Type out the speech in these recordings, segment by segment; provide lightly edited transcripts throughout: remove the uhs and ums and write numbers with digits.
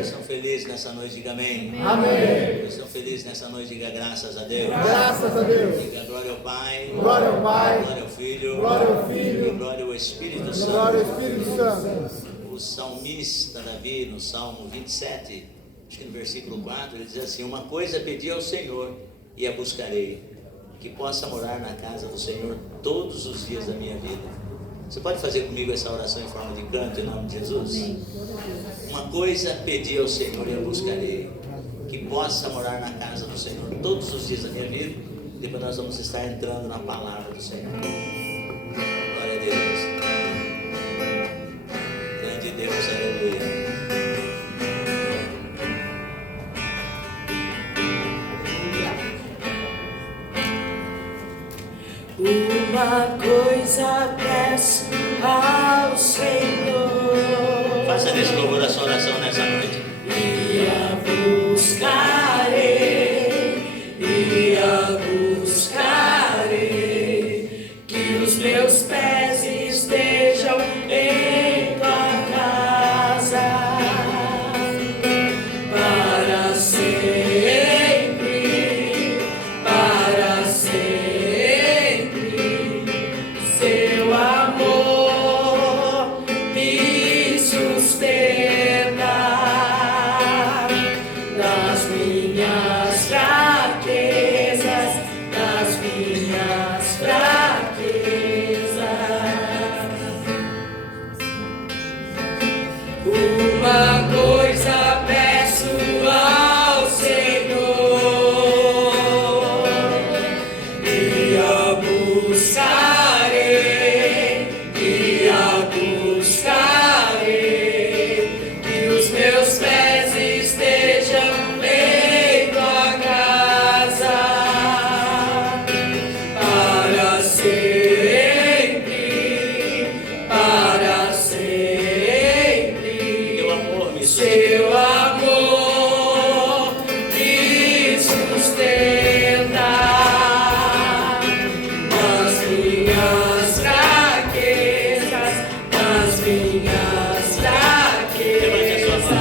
Estão felizes nessa noite, diga amém. Amém. Estão felizes nessa noite, diga graças a Deus. Graças a Deus. Diga glória ao Pai. Glória ao Pai. Glória ao Filho. Glória ao Filho. E glória ao Espírito Santo. Glória ao Espírito Santo. O salmista Davi, no Salmo 27, acho que no versículo 4, ele diz assim: uma coisa pedi ao Senhor e a buscarei, que possa morar na casa do Senhor todos os dias da minha vida. Você pode fazer comigo essa oração em forma de canto, em nome de Jesus? Uma coisa pedi ao Senhor e a buscarei, que possa morar na casa do Senhor todos os dias da minha vida. Depois nós vamos estar entrando na palavra do Senhor. Glória a Deus. Grande Deus, aleluia. Uma coisa peço ao Senhor. Faça desse louvor a sua oração nessa noite. E a buscarei, que os meus pés estejam em tua casa para sempre, para sempre. Seu amor me sustenta nas minhas fraquezas, nas minhas fraquezas. Uma coisa peço ao Senhor e a buscarei, que os meus pés estejam em tua casa para sempre, para sempre. Teu amor me Seu amor me sustenta nas minhas fraquezas, nas minhas Levante a sua fraquezas.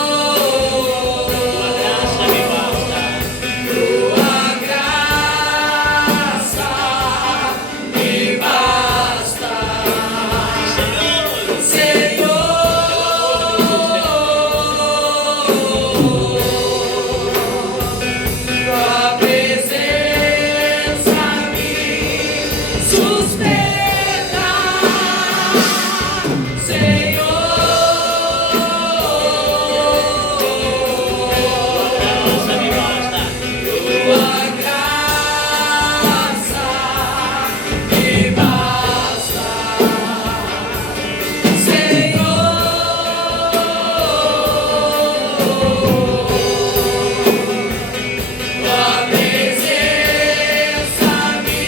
Senhor, Tua graça me basta. tua graça me basta. Senhor, Tua presença me sustenta, Senhor. graça me basta. Tua graça me basta, Senhor. Tua presença me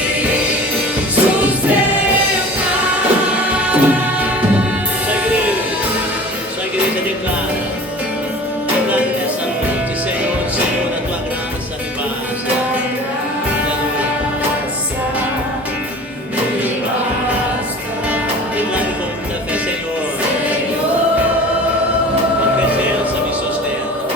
sustenta. Sua igreja declara nessa noite: Senhor, Senhor, a tua graça me basta. Declare com muita fé: Senhor, tua presença me sustenta.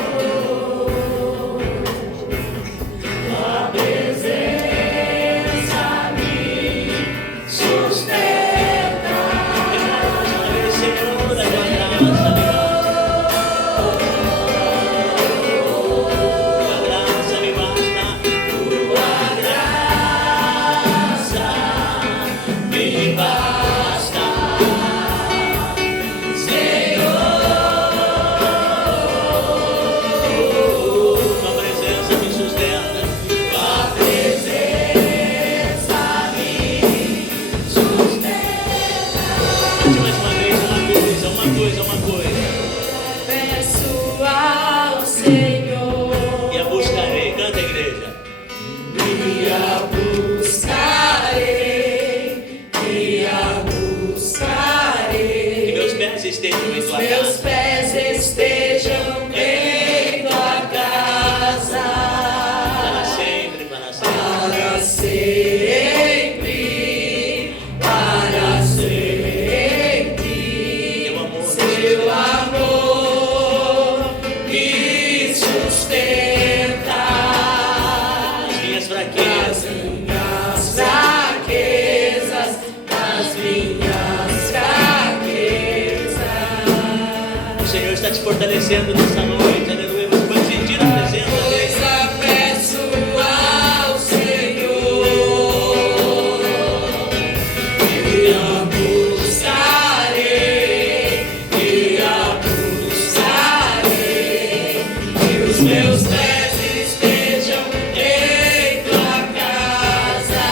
Tua presença me sustenta. Declare mais uma vez: Senhor, a tua graça me basta. Tua graça me basta. Tua graça Me basta. Tua presença me sustenta. Tua presença me sustenta. Cante mais uma vez uma coisa. Peço ao Senhor E a buscarei. Canta, igreja. e a buscarei, Que meus pés estejam em tua meus casa. pés estejam em tua casa Para sempre, para sempre. para sempre, descendo nessa noite, aleluia. Você pode sentir a presença dele. Coisa peço ao Senhor, e a buscarei, que os meus pés estejam em tua casa,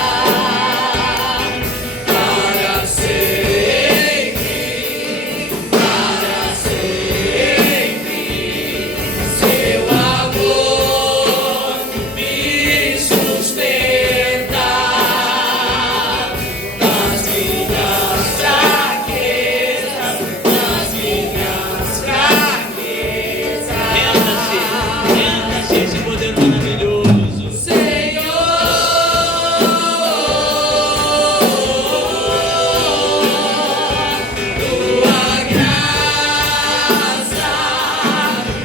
para sempre, seu amor me sustenta nas minhas fraquezas, Renda-se esse poder maravilhoso. Senhor, tua graça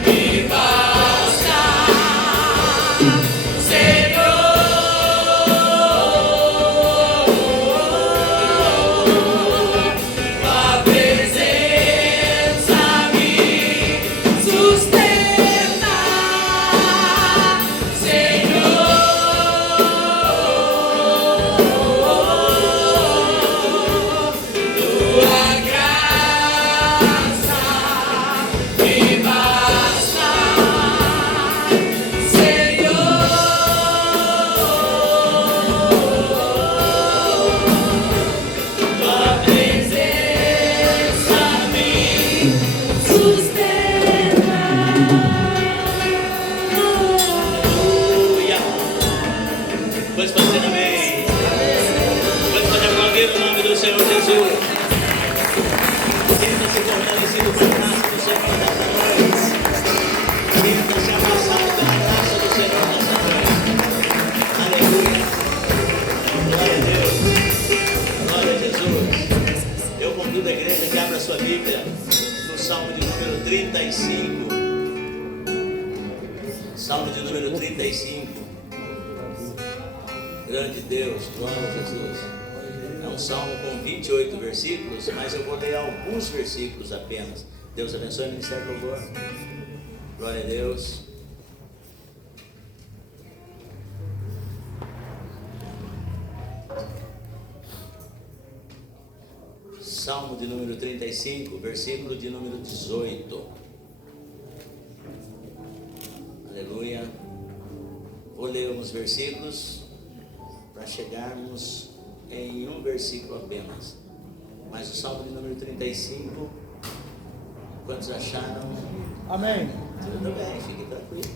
me basta, Senhor, tua presença me sustenta, tua graça me basta, tua presença me sustenta. Aleluia. Pode fazer amém. Pode fazer aplaudir o nome do Senhor Jesus. Sinta-se fortalecido pela graça do Senhor nessa noite. Sinta-se abraçado pela graça do Senhor nessa noite. Aleluia. Glória a Deus. Glória a Jesus. Eu convido a igreja que abra sua Bíblia no Salmo de número 35. Salmo de número 35. Grande Deus, glória a Jesus. É um salmo com 28 versículos, mas eu vou ler alguns versículos apenas. Deus abençoe o Ministério do Louvor. Glória a Deus. Salmo de número 35, versículo de número 18. Aleluia. Vou ler uns versículos para chegarmos em um versículo apenas. Mas o Salmo de número 35, quantos acharam? Amém. Tudo bem, fique tranquilo.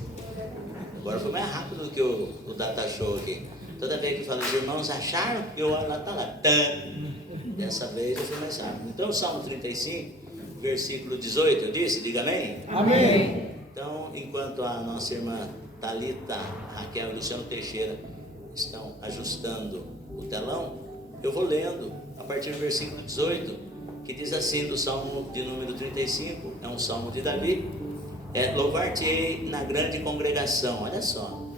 Agora foi mais rápido do que o data show aqui. Toda vez que fala, os irmãos acharam, eu olho lá, tá lá. Tã. Dessa vez eu fui mais rápido. Então, o Salmo 35, versículo 18, eu disse, diga amém? Amém. Então, enquanto a nossa irmã Thalita, Raquel e Luciano Teixeira estão ajustando o telão, eu vou lendo a partir do versículo 18, que diz assim, do Salmo de número 35, é um Salmo de Davi, louvar-te-ei na grande congregação, olha só,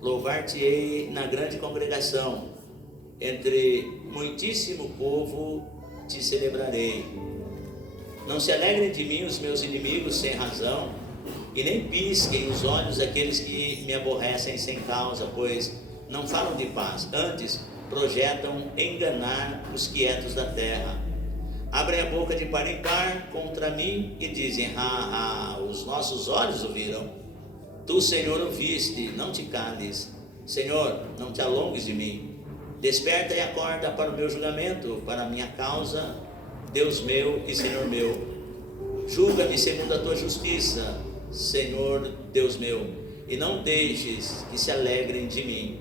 louvar-te-ei na grande congregação, entre muitíssimo povo te celebrarei. Não se alegrem de mim os meus inimigos sem razão, e nem pisquem os olhos aqueles que me aborrecem sem causa, pois não falam de paz, antes projetam enganar os quietos da terra. Abrem a boca de par em par contra mim e dizem, os nossos olhos o viram. Tu, Senhor, o viste, não te cales. Senhor, não te alongues de mim. Desperta e acorda para o meu julgamento, para a minha causa, Deus meu e Senhor meu. Julga-me segundo a tua justiça, Senhor Deus meu, e não deixes que se alegrem de mim.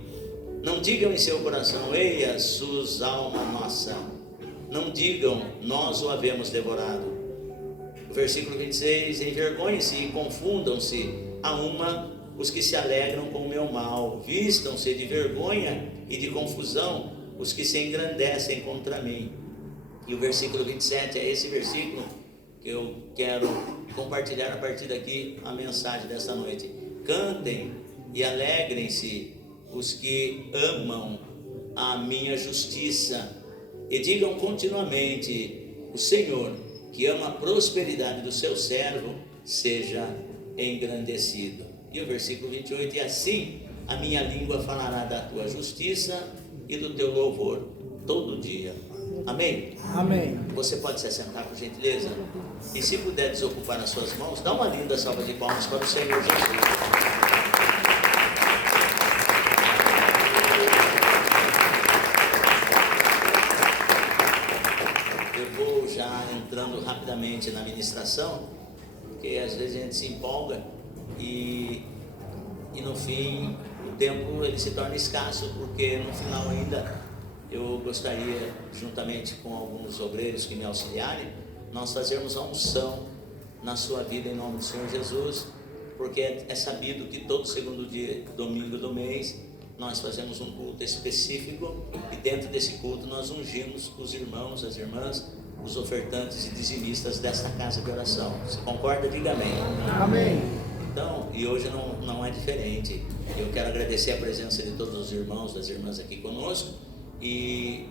Não digam em seu coração, eia, sus alma nossa. Não digam, nós o havemos devorado. O versículo 26, envergonhem-se e confundam-se a uma os que se alegram com o meu mal. Vistam-se de vergonha e de confusão os que se engrandecem contra mim. E o versículo 27 é esse versículo que eu quero compartilhar a partir daqui a mensagem dessa noite. Cantem e alegrem-se os que amam a minha justiça, e digam continuamente, o Senhor, que ama a prosperidade do seu servo, seja engrandecido. E o versículo 28, e assim a minha língua falará da tua justiça e do teu louvor todo dia. Amém? Amém. Você pode se assentar, por gentileza? E se puder desocupar as suas mãos, dá uma linda salva de palmas para o Senhor Jesus. Eu vou já entrando rapidamente na ministração, porque às vezes a gente se empolga e no fim o tempo ele se torna escasso, porque no final ainda eu gostaria, juntamente com alguns obreiros que me auxiliarem, nós fazermos a unção na sua vida em nome do Senhor Jesus, porque é sabido que todo segundo dia, domingo do mês, nós fazemos um culto específico e dentro desse culto nós ungimos os irmãos, as irmãs, os ofertantes e dizimistas desta casa de oração. Você concorda? Diga amém. Amém. Então, e hoje não é diferente. Eu quero agradecer a presença de todos os irmãos, das irmãs aqui conosco, e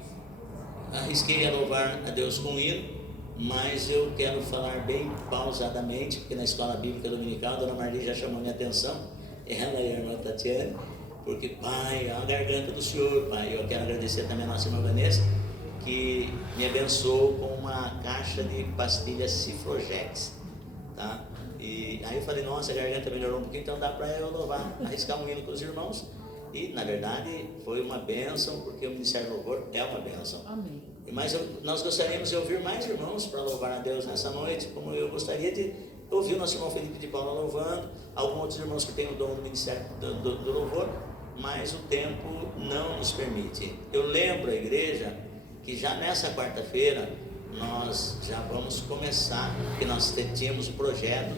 arrisquei a louvar a Deus com hino, mas eu quero falar bem pausadamente, porque na escola bíblica dominical a dona Marli já chamou minha atenção, ela e a irmã Tatiana, porque pai, é a garganta do Senhor, pai. Eu quero agradecer também a nossa irmã Vanessa, que me abençoou com uma caixa de pastilhas Cifrojex, tá? E aí eu falei, nossa, a garganta melhorou um pouquinho, então dá para eu louvar, arriscar um hino com os irmãos. E na verdade foi uma bênção, porque o Ministério do Louvor é uma bênção. Amém. Mas nós gostaríamos de ouvir mais irmãos para louvar a Deus nessa noite, como eu gostaria de ouvir o nosso irmão Felipe de Paula louvando, alguns outros irmãos que têm o dom do Ministério do Louvor, mas o tempo não nos permite. Eu lembro a igreja que já nessa quarta-feira nós já vamos começar, porque nós temos o projeto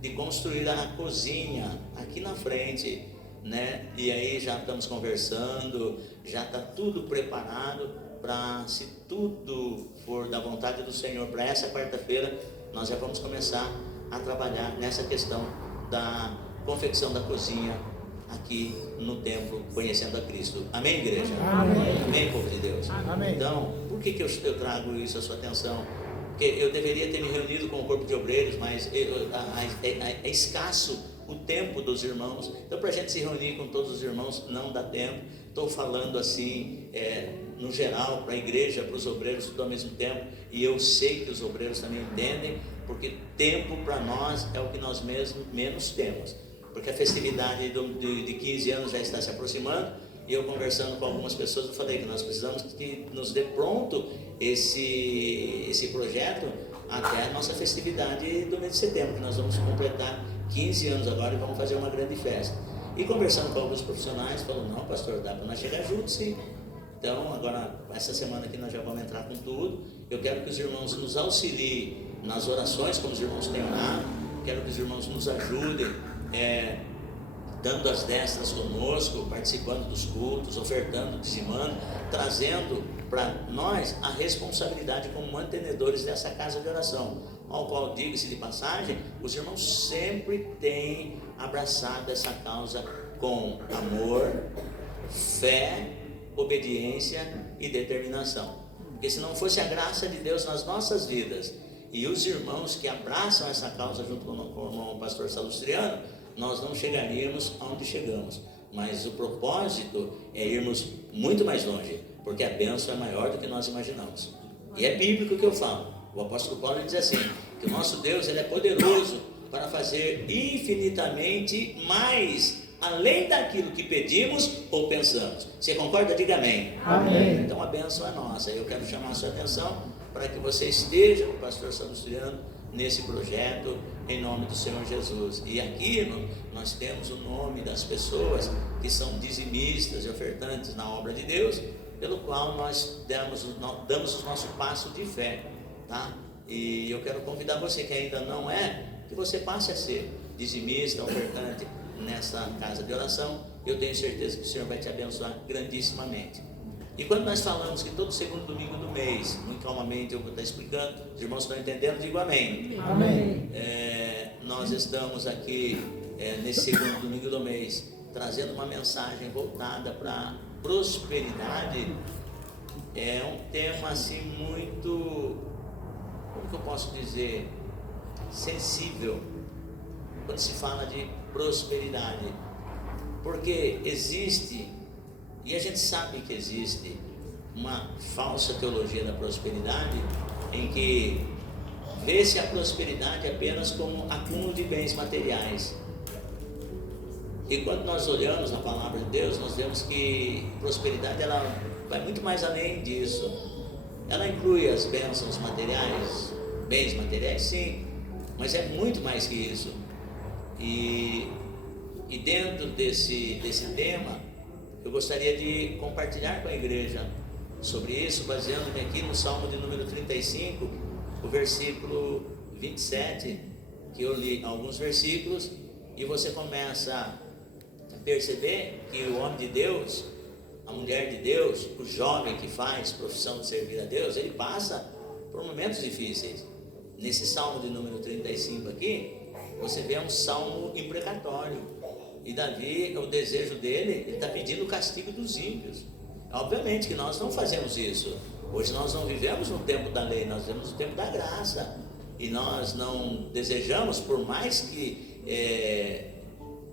de construir a cozinha aqui na frente, né? E aí já estamos conversando, já está tudo preparado para, se tudo for da vontade do Senhor, para essa quarta-feira nós já vamos começar a trabalhar nessa questão da confecção da cozinha aqui no templo, conhecendo a Cristo. Amém, igreja? Amém. Amém, povo de Deus? Amém. Então, por que eu trago isso à sua atenção? Porque eu deveria ter me reunido com o corpo de obreiros, mas é escasso o tempo dos irmãos. Então, para a gente se reunir com todos os irmãos, não dá tempo. Estou falando assim, no geral, para a igreja, para os obreiros, tudo ao mesmo tempo. E eu sei que os obreiros também entendem, porque tempo para nós é o que nós menos temos. Porque a festividade de 15 anos já está se aproximando, e eu conversando com algumas pessoas, eu falei que nós precisamos que nos dê pronto esse projeto até a nossa festividade do mês de setembro, que nós vamos completar 15 anos agora e vamos fazer uma grande festa. E conversando com alguns profissionais, falou, não, pastor, dá para nós chegar juntos, sim. Então, agora, essa semana aqui nós já vamos entrar com tudo. Eu quero que os irmãos nos auxiliem nas orações, como os irmãos têm orado. Quero que os irmãos nos ajudem, dando as destras conosco, participando dos cultos, ofertando, dizimando, trazendo para nós a responsabilidade como mantenedores dessa casa de oração, ao qual, diga-se de passagem, os irmãos sempre têm abraçado essa causa com amor, fé, obediência e determinação. Porque se não fosse a graça de Deus nas nossas vidas e os irmãos que abraçam essa causa junto com o pastor Salustriano, nós não chegaríamos aonde chegamos. Mas o propósito é irmos muito mais longe, porque a bênção é maior do que nós imaginamos. E é bíblico que eu falo. O apóstolo Paulo diz assim, que o nosso Deus ele é poderoso para fazer infinitamente mais, além daquilo que pedimos ou pensamos. Você concorda? Diga amém. Amém. Então a bênção é nossa. Eu quero chamar a sua atenção para que você esteja com o pastor Salustriano nesse projeto, em nome do Senhor Jesus. E aqui nós temos o nome das pessoas que são dizimistas e ofertantes na obra de Deus, pelo qual nós damos o nosso passo de fé, tá? E eu quero convidar você que ainda não é, que você passe a ser dizimista, ofertante nessa casa de oração. Eu tenho certeza que o Senhor vai te abençoar grandissimamente. E quando nós falamos que todo segundo domingo do mês, muito calmamente eu vou estar explicando, os irmãos estão entendendo, digo amém. Amém. Nós estamos aqui nesse segundo domingo do mês, trazendo uma mensagem voltada para a prosperidade. É um tema assim muito, como que eu posso dizer, sensível quando se fala de prosperidade, porque existe, e a gente sabe que existe, uma falsa teologia da prosperidade, em que vê-se a prosperidade apenas como acúmulo de bens materiais. E quando nós olhamos a palavra de Deus, nós vemos que prosperidade ela vai muito mais além disso. Ela inclui as bênçãos materiais, bens materiais, sim, mas é muito mais que isso. E dentro desse tema, eu gostaria de compartilhar com a igreja sobre isso, baseando-me aqui no Salmo de número 35, o versículo 27, que eu li alguns versículos, e você começa a perceber que o homem de Deus, a mulher de Deus, o jovem que faz profissão de servir a Deus, ele passa por momentos difíceis. Nesse Salmo de número 35 aqui, você vê um salmo imprecatório, e Davi, o desejo dele, ele está pedindo o castigo dos ímpios. Obviamente que nós não fazemos isso. Hoje nós não vivemos no tempo da lei, nós vivemos no tempo da graça, e nós não desejamos, por mais que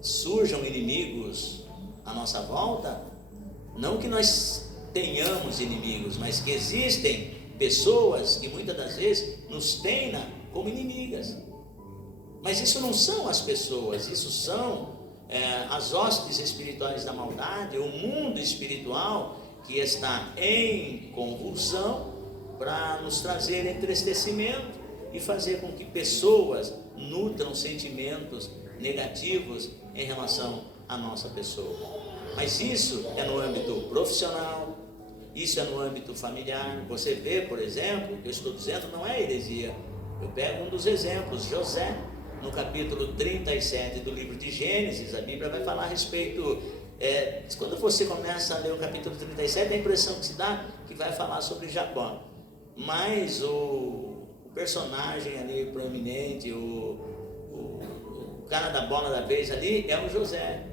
surjam inimigos à nossa volta, não que nós tenhamos inimigos, mas que existem pessoas que muitas das vezes nos tenham como inimigas. Mas isso não são as pessoas, isso são as hostes espirituais da maldade, o mundo espiritual que está em convulsão para nos trazer entristecimento e fazer com que pessoas nutram sentimentos negativos em relação à nossa pessoa. Mas isso é no âmbito profissional, isso é no âmbito familiar. Você vê, por exemplo, o que eu estou dizendo não é heresia. Eu pego um dos exemplos, José, no capítulo 37 do livro de Gênesis, a Bíblia vai falar a respeito, quando você começa a ler o capítulo 37, a impressão que se dá que vai falar sobre Jacó, mas o personagem ali proeminente, o cara da bola da vez ali é o José,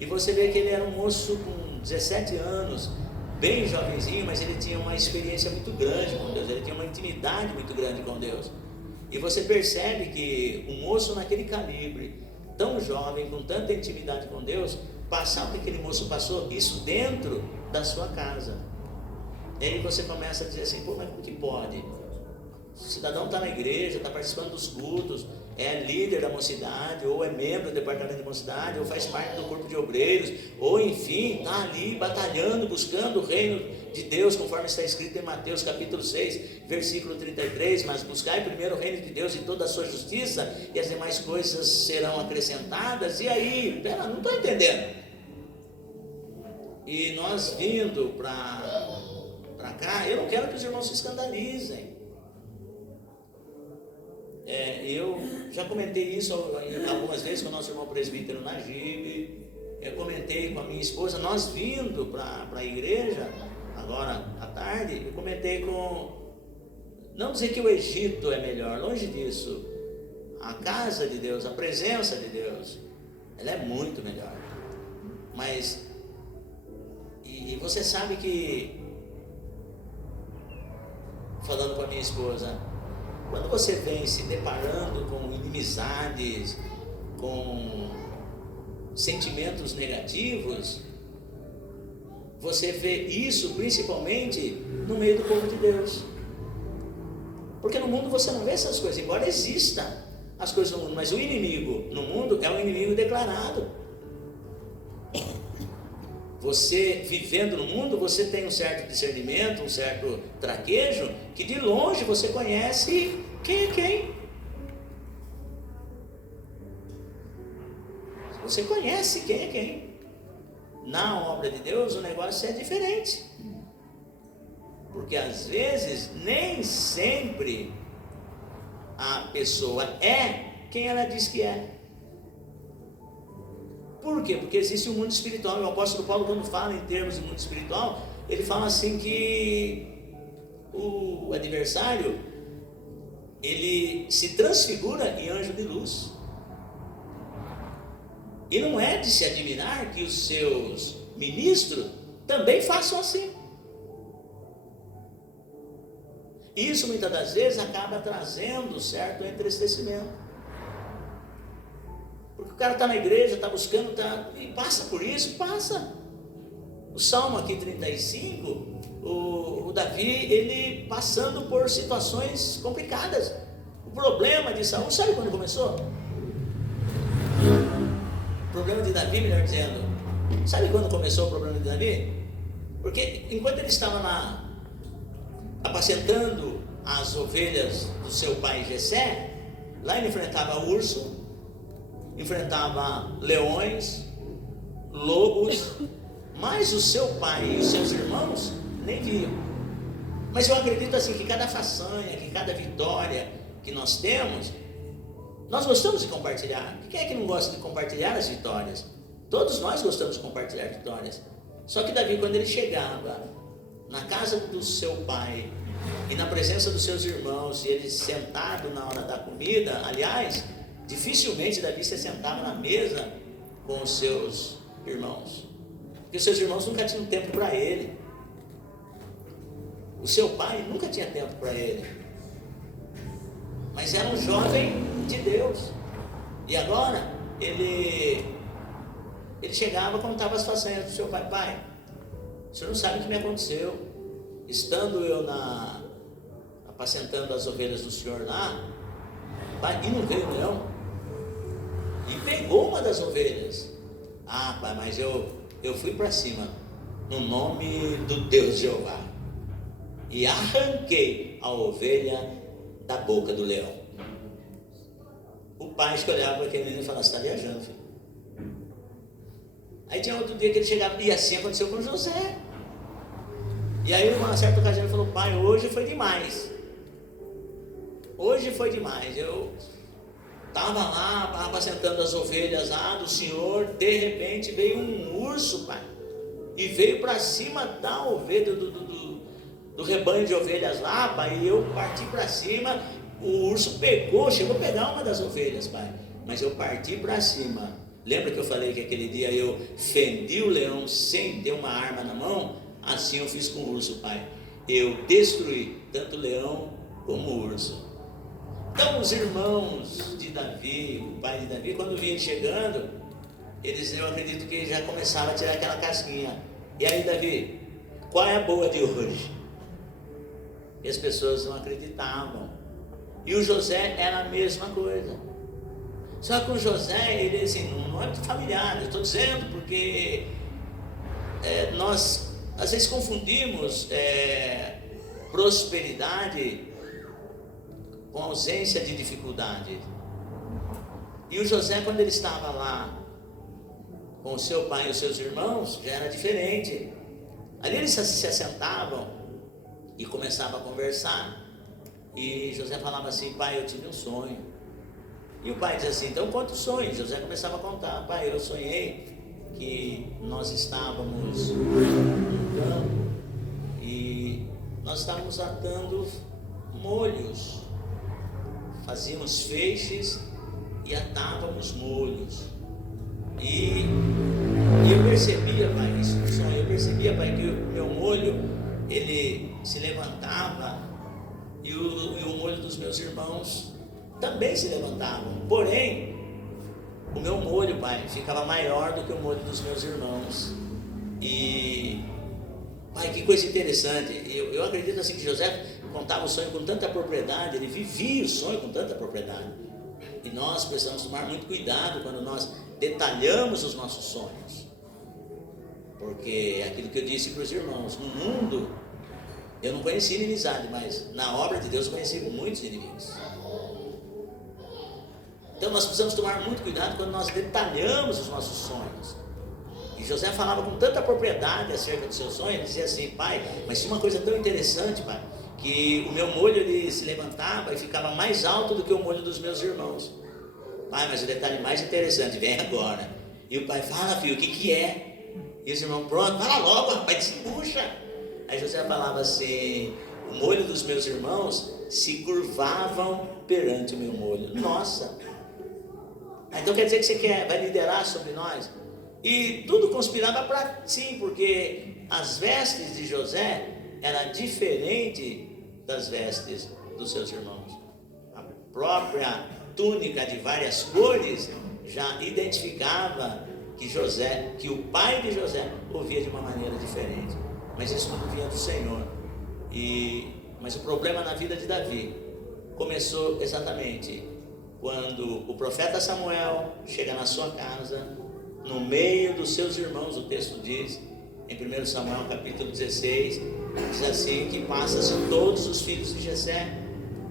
e você vê que ele era um moço com 17 anos, bem jovenzinho, mas ele tinha uma experiência muito grande com Deus, ele tinha uma intimidade muito grande com Deus. E você percebe que um moço naquele calibre, tão jovem, com tanta intimidade com Deus, passar o que aquele moço passou, isso dentro da sua casa. E aí você começa a dizer assim, pô, mas como que pode? O cidadão está na igreja, está participando dos cultos, é líder da mocidade, ou é membro do departamento de mocidade, ou faz parte do corpo de obreiros, ou enfim, está ali batalhando, buscando o reino de Deus, conforme está escrito em Mateus capítulo 6, versículo 33, mas buscai primeiro o reino de Deus e toda a sua justiça, e as demais coisas serão acrescentadas. E aí, pera, não estou entendendo. E nós vindo para cá, eu não quero que os irmãos se escandalizem. Eu já comentei isso algumas vezes com o nosso irmão presbítero Najib, eu comentei com a minha esposa, nós vindo para a igreja, agora à tarde, eu comentei não dizer que o Egito é melhor, longe disso, a casa de Deus, a presença de Deus, ela é muito melhor, mas, e você sabe que, falando com a minha esposa, quando você vem se deparando com inimizades, com sentimentos negativos, você vê isso principalmente no meio do povo de Deus. Porque no mundo você não vê essas coisas, embora exista as coisas no mundo, mas o inimigo no mundo é um inimigo declarado. Você vivendo no mundo, você tem um certo discernimento, um certo traquejo, que de longe você conhece quem é quem. Você conhece quem é quem. Na obra de Deus o negócio é diferente. Porque às vezes, nem sempre a pessoa é quem ela diz que é. Por quê? Porque existe um mundo espiritual, e o apóstolo Paulo, quando fala em termos de mundo espiritual, ele fala assim que o adversário, ele se transfigura em anjo de luz. E não é de se admirar que os seus ministros também façam assim. Isso muitas das vezes acaba trazendo certo entristecimento. Porque o cara está na igreja, está buscando, e passa por isso, passa. O Salmo aqui 35, o Davi, ele passando por situações complicadas. O problema de Saul, sabe quando começou? O problema de Davi, melhor dizendo, sabe quando começou o problema de Davi? Porque enquanto ele estava apacentando as ovelhas do seu pai Jessé, lá ele enfrentava urso, enfrentava leões, lobos, mas o seu pai e os seus irmãos nem viam. Mas eu acredito assim que cada façanha, que cada vitória que nós temos, nós gostamos de compartilhar. Quem é que não gosta de compartilhar as vitórias? Todos nós gostamos de compartilhar vitórias. Só que Davi, quando ele chegava na casa do seu pai e na presença dos seus irmãos, e ele sentado na hora da comida, aliás, dificilmente Davi se sentava na mesa com os seus irmãos, porque os seus irmãos nunca tinham tempo para ele. O seu pai nunca tinha tempo para ele, mas era um jovem de Deus. E agora ele chegava e contava as façanhas do seu pai. Pai, o senhor não sabe o que me aconteceu. Estando eu apacentando as ovelhas do senhor lá, pai, e não veio o leão e pegou uma das ovelhas. Ah, pai, mas eu fui para cima no nome do Deus Jeová e arranquei a ovelha da boca do leão. O pai olhava para aquele menino e falava: você está viajando, filho. Aí tinha outro dia que ele chegava, e assim aconteceu com José. E aí, numa certa ocasião, ele falou: pai, hoje foi demais. Hoje foi demais. Eu estava lá apacentando as ovelhas lá do senhor. De repente veio um urso, pai, e veio para cima da ovelha, do rebanho de ovelhas lá, pai. E eu parti para cima. O urso chegou a pegar uma das ovelhas, pai, mas eu parti para cima. Lembra que eu falei que aquele dia eu fendi o leão sem ter uma arma na mão? Assim eu fiz com o urso, pai. Eu destruí tanto o leão como o urso. Então os irmãos de Davi, o pai de Davi, quando vinham chegando, eu acredito que já começaram a tirar aquela casquinha. E aí, Davi, qual é a boa de hoje? E as pessoas não acreditavam. E o José era a mesma coisa. Só que o José, ele assim, não é muito familiar, eu estou dizendo porque nós às vezes confundimos prosperidade com ausência de dificuldade. E o José, quando ele estava lá com o seu pai e os seus irmãos, já era diferente. Ali eles se assentavam e começavam a conversar. E José falava assim: pai, eu tive um sonho. E o pai dizia assim: então conta o sonho. José começava a contar: pai, eu sonhei que nós estávamos no campo e nós estávamos atando molhos, fazíamos feixes e atávamos molhos. E eu percebia, pai, isso no sonho, eu percebia, pai, que o meu molho, ele se levantava e o molho dos meus irmãos também se levantavam. Porém, o meu molho, pai, ficava maior do que o molho dos meus irmãos. E, pai, que coisa interessante. Eu acredito assim que José contava o sonho com tanta propriedade, ele vivia o sonho com tanta propriedade. E nós precisamos tomar muito cuidado quando nós detalhamos os nossos sonhos. Porque é aquilo que eu disse para os irmãos, no mundo eu não conheci inimizade, mas na obra de Deus eu conheci muitos inimigos. Então nós precisamos tomar muito cuidado quando nós detalhamos os nossos sonhos. E José falava com tanta propriedade acerca do seu sonho, ele dizia assim: pai, mas tinha uma coisa tão interessante, pai, que o meu molho ele se levantava e ficava mais alto do que o molho dos meus irmãos. Pai, mas o detalhe mais interessante vem agora. E o pai fala: filho, o que é? E os irmãos: pronto, fala logo, rapaz, desembucha. Aí José falava assim: o molho dos meus irmãos se curvavam perante o meu molho. Nossa! Então quer dizer que você vai liderar sobre nós? E tudo conspirava para sim, porque as vestes de José era diferente das vestes dos seus irmãos. A própria túnica de várias cores já identificava que o pai de José ouvia de uma maneira diferente. Mas isso tudo vinha do Senhor. Mas o problema na vida de Davi começou exatamente quando o profeta Samuel chega na sua casa, no meio dos seus irmãos. O texto diz, em 1 Samuel capítulo 16, diz assim, que passa-se todos os filhos de Jessé,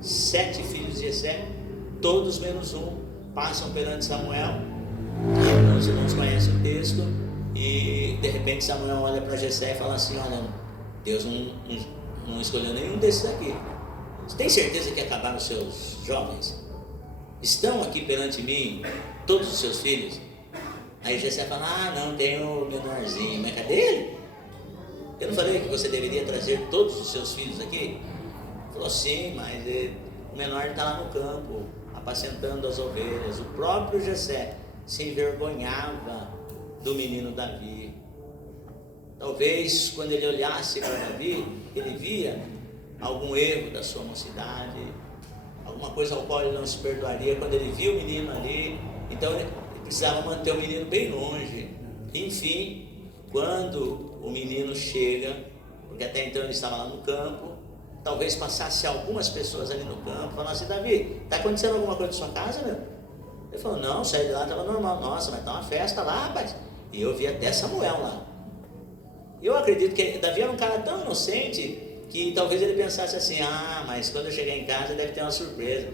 7 filhos de Jessé, todos menos um, passam perante Samuel. Os irmãos conhecem o texto, e de repente Samuel olha para Jessé e fala assim: olha, Deus não escolheu nenhum desses aqui. Você tem certeza que acabaram os seus jovens? Estão aqui perante mim todos os seus filhos? Aí Jessé fala: ah, não, tem o menorzinho. Mas cadê ele? Eu não falei que você deveria trazer todos os seus filhos aqui? Ele falou: sim, mas o menor está lá no campo, apacentando as ovelhas. O próprio Jessé se envergonhava do menino Davi. Talvez quando ele olhasse para Davi, ele via algum erro da sua mocidade, alguma coisa ao qual ele não se perdoaria quando ele via o menino ali. Então ele precisava manter o menino bem longe. Enfim, quando o menino chega, porque até então ele estava lá no campo, talvez passasse algumas pessoas ali no campo, falasse: Davi, está acontecendo alguma coisa na sua casa, meu? Ele falou: não, saí de lá, estava normal. Nossa, mas está uma festa lá, rapaz. E eu vi até Samuel lá. Eu acredito que Davi era um cara tão inocente que talvez ele pensasse assim: ah, mas quando eu chegar em casa deve ter uma surpresa.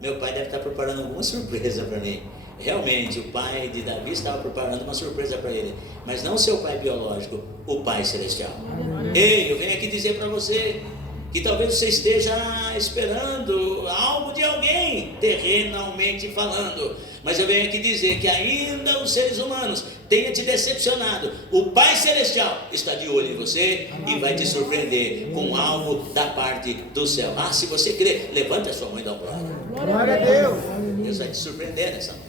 Meu pai deve estar preparando alguma surpresa para mim. Realmente, o pai de Davi estava preparando uma surpresa para ele, mas não seu pai biológico, o Pai Celestial. Ei, eu venho aqui dizer para você que talvez você esteja esperando algo de alguém, terrenalmente falando, mas eu venho aqui dizer que ainda os seres humanos tenham te decepcionado, o Pai Celestial está de olho em você e vai te surpreender com algo da parte do céu. Ah, se você crer, levante a sua mão e dá um glória. Glória a Deus. Deus vai te surpreender nessa noite.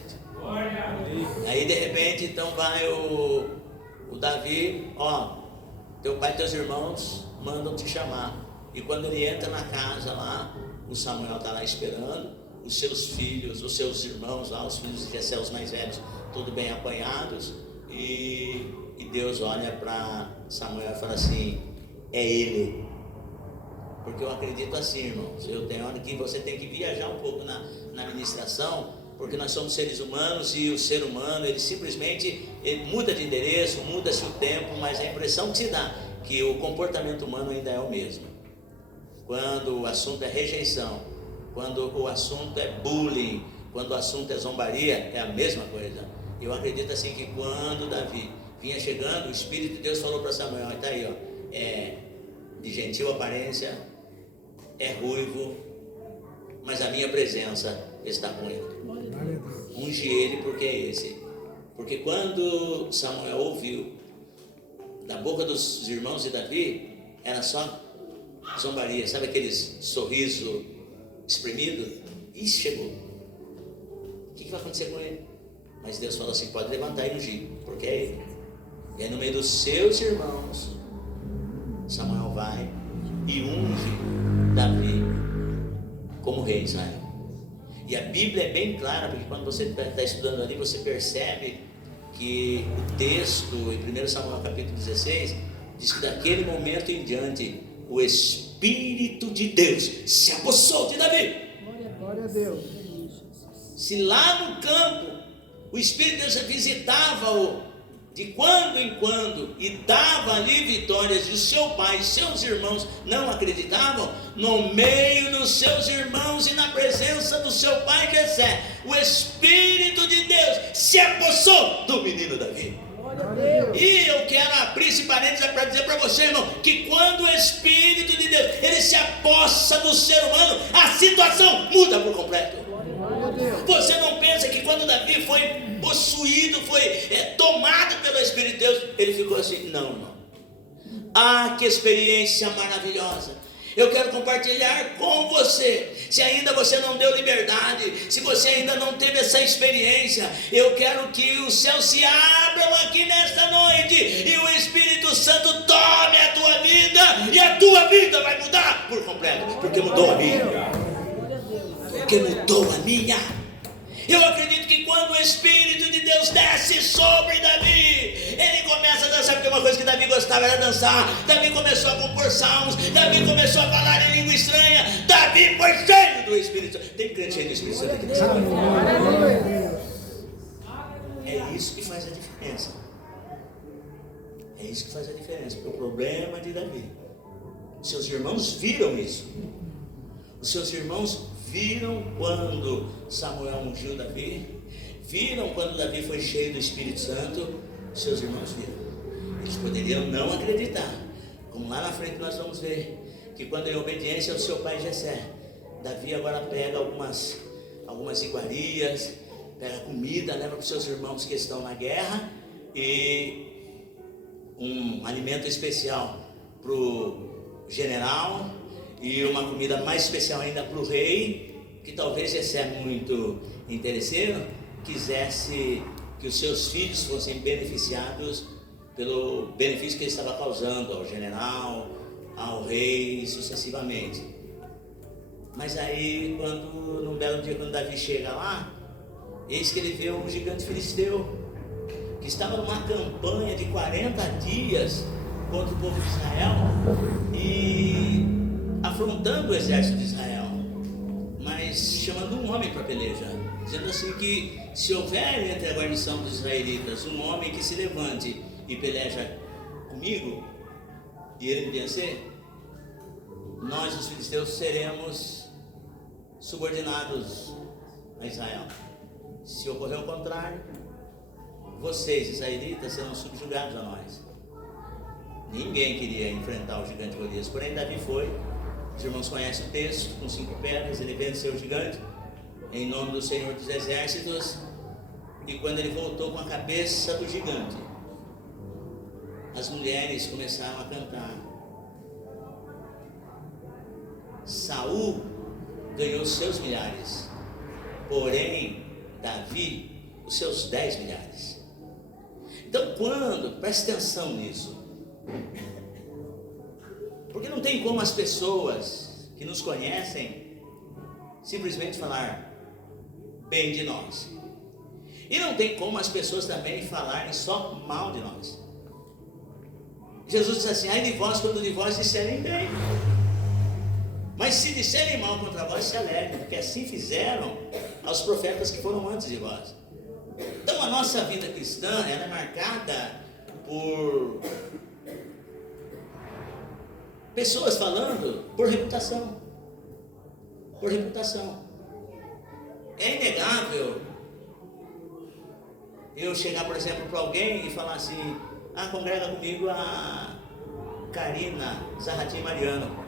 Aí de repente então vai o Davi: ó, teu pai e teus irmãos mandam te chamar. E quando ele entra na casa lá, o Samuel está lá esperando, os seus filhos, os seus irmãos lá, os filhos de Jessé, os mais velhos, tudo bem apanhados, e Deus olha para Samuel e fala assim: é ele. Porque eu acredito assim, irmãos, eu tenho hora que você tem que viajar um pouco na ministração, porque nós somos seres humanos e o ser humano, ele simplesmente muda de endereço, muda-se o tempo, mas a impressão que se dá que o comportamento humano ainda é o mesmo. Quando o assunto é rejeição, quando o assunto é bullying, quando o assunto é zombaria, é a mesma coisa. Eu acredito assim que quando Davi vinha chegando, o Espírito de Deus falou para Samuel: está aí, ó, é de gentil aparência, é ruivo, mas a minha presença está com ele. Unge ele, porque é esse. Porque quando Samuel ouviu da boca dos irmãos de Davi, era só zombaria, sabe aqueles sorriso espremido? Isso chegou. O que vai acontecer com ele? Mas Deus falou assim: pode levantar e ungir, porque é ele. E aí no meio dos seus irmãos, Samuel vai e unge Davi como rei de Israel. E a Bíblia é bem clara, porque quando você está estudando ali, você percebe que o texto em 1 Samuel capítulo 16 diz que daquele momento em diante o Espírito de Deus se apossou de Davi. Glória a Deus. Se lá no campo o Espírito de Deus visitava-o de quando em quando e dava ali vitórias, e o seu pai e seus irmãos não acreditavam, no meio dos seus irmãos e na presença do seu pai Jessé, o Espírito de Deus se apossou do menino Davi. E eu quero abrir esse parênteses para dizer para você, irmão, que quando o Espírito de Deus ele se apossa do ser humano, a situação muda por completo. Você não pensa que quando Davi foi possuído, foi tomado pelo Espírito de Deus, ele ficou assim? Não, irmão. Ah, que experiência maravilhosa! Eu quero compartilhar com você. Se ainda você não deu liberdade, se você ainda não teve essa experiência, eu quero que os céus se abram aqui nesta noite e o Espírito Santo tome a tua vida, e a tua vida vai mudar por completo, porque mudou a minha. Porque mudou a minha. Eu acredito que quando o Espírito de Deus desce sobre Davi, ele começa a dançar, porque uma coisa que Davi gostava era dançar. Davi começou a compor salmos, Davi começou a falar em língua estranha, Davi foi cheio do Espírito Santo. Tem crente cheio do Espírito Santo aqui nessa noite? É isso que faz a diferença. É isso que faz a diferença, porque o problema de Davi, seus irmãos viram isso. Os seus irmãos viram quando Samuel ungiu Davi, viram quando Davi foi cheio do Espírito Santo. Seus irmãos viram. Eles poderiam não acreditar, como lá na frente nós vamos ver, que quando em obediência ao seu pai Jessé, Davi agora pega algumas iguarias, pega comida, leva para os seus irmãos que estão na guerra, e um alimento especial para o general, e uma comida mais especial ainda para o rei, que talvez Jessé, muito interesseiro, quisesse que os seus filhos fossem beneficiados pelo benefício que ele estava causando ao general, ao rei, sucessivamente. Mas aí, num belo dia, quando Davi chega lá, eis que ele vê um gigante filisteu, que estava numa campanha de 40 dias contra o povo de Israel, e afrontando o exército de Israel, mas chamando um homem para pelejar, dizendo assim que se houver entre a guarnição dos israelitas um homem que se levante e peleja comigo, e ele me vencer, nós os filisteus seremos subordinados a Israel. Se ocorrer o contrário, vocês israelitas serão subjugados a nós. Ninguém queria enfrentar o gigante Golias, porém Davi foi. Os irmãos conhecem o texto, com 5 pedras, ele venceu o gigante, em nome do Senhor dos Exércitos. E quando ele voltou com a cabeça do gigante, as mulheres começaram a cantar. Saul ganhou os seus milhares, porém Davi os seus 10 milhares. Então preste atenção nisso, porque não tem como as pessoas que nos conhecem simplesmente falar bem de nós, e não tem como as pessoas também falarem só mal de nós. Jesus disse assim: ai de vós quando de vós disserem bem, mas se disserem mal contra vós, se alegrem, porque assim fizeram aos profetas que foram antes de vós. Então a nossa vida cristã, ela é marcada por pessoas falando por reputação. Por reputação. É inegável eu chegar, por exemplo, para alguém e falar assim: ah, congrega comigo a Karina Zarratim Mariano.